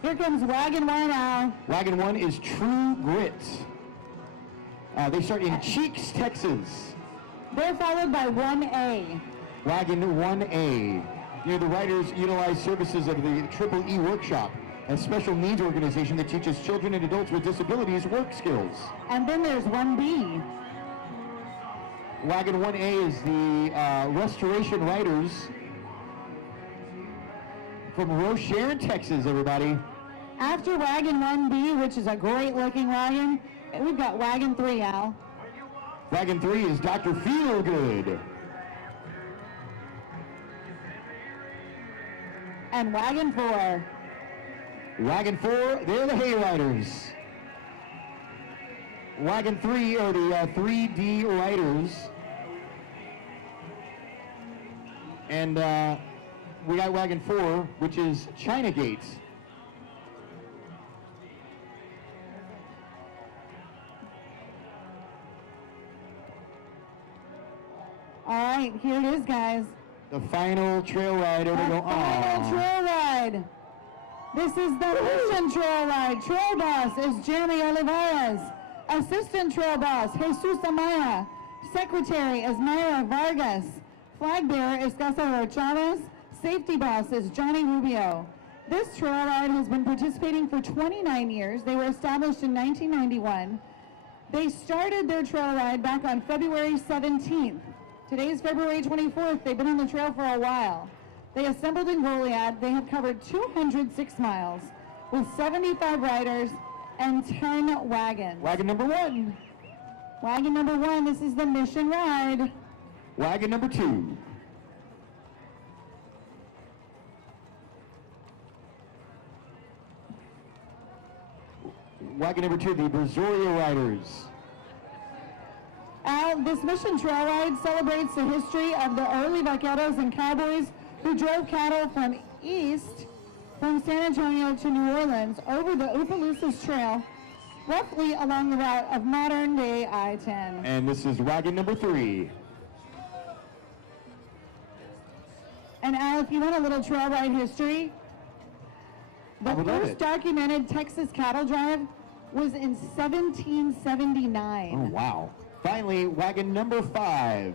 Here comes Wagon 1 now. Wagon 1 is True Grit. They start in Cheeks, Texas. They're followed by 1A. Wagon 1A. The riders utilize services of the Triple E Workshop, a special needs organization that teaches children and adults with disabilities work skills. And then there's 1B. Wagon 1A is the Restoration Riders from Rochelle, Texas, everybody. After Wagon 1B, which is a great looking wagon, we've got Wagon 3, Al. Wagon 3 is Dr. Feelgood. And Wagon 4. Wagon 4, they're the Hay Riders. Wagon 3 are the 3D Riders. And we got Wagon 4, which is China Gate. All right, here it is, guys. The final trail ride. The final trail ride. This is the Mission Trail Ride. Trail boss is Jeremy Olivares. Assistant trail boss, Jesus Amaya. Secretary is Myra Vargas. Flag bearer is Cesar Chavez. Safety boss is Johnny Rubio. This trail ride has been participating for 29 years. They were established in 1991. They started their trail ride back on February 17th. Today is February 24th. They've been on the trail for a while. They assembled in Goliad. They have covered 206 miles with 75 riders and 10 wagons. Wagon number 1. Wagon number 1, this is the Mission Ride. Wagon number 2. Wagon number 2, the Brazoria Riders. This Mission Trail Ride celebrates the history of the early vaqueros and cowboys who drove cattle from San Antonio to New Orleans over the Opelousas Trail, roughly along the route of modern-day I-10. And this is wagon number 3. And Al, if you want a little trail ride history, the first documented Texas cattle drive was in 1779. Oh, wow. Finally, wagon number 5.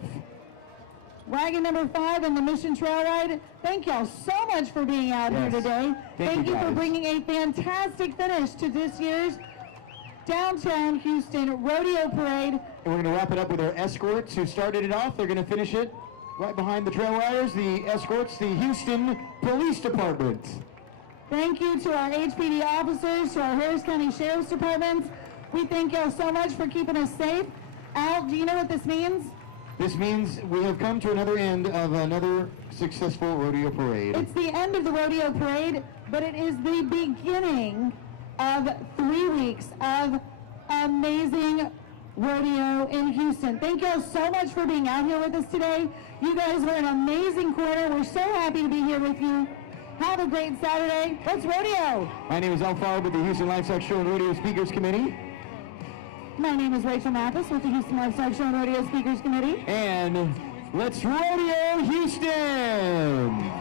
Wagon number 5 in the Mission Trail Ride. Thank y'all so much for being out here today. Thank you for bringing a fantastic finish to this year's Downtown Houston Rodeo Parade. And we're going to wrap it up with our escorts who started it off. They're going to finish it right behind the trail riders. The escorts, the Houston Police Department. Thank you to our HPD officers, to our Harris County Sheriff's Departments. We thank y'all so much for keeping us safe. Al, do you know what this means? This means we have come to another end of another successful rodeo parade. It's the end of the rodeo parade, but it is the beginning of 3 weeks of amazing rodeo in Houston. Thank y'all so much for being out here with us today. You guys were an amazing quarter. We're so happy to be here with you. Have a great Saturday. Let's rodeo. My name is Alfaro with the Houston Livestock Show and Rodeo Speakers Committee. My name is Rachel Mathis with the Houston Livestock Show and Rodeo Speakers Committee. And let's rodeo Houston!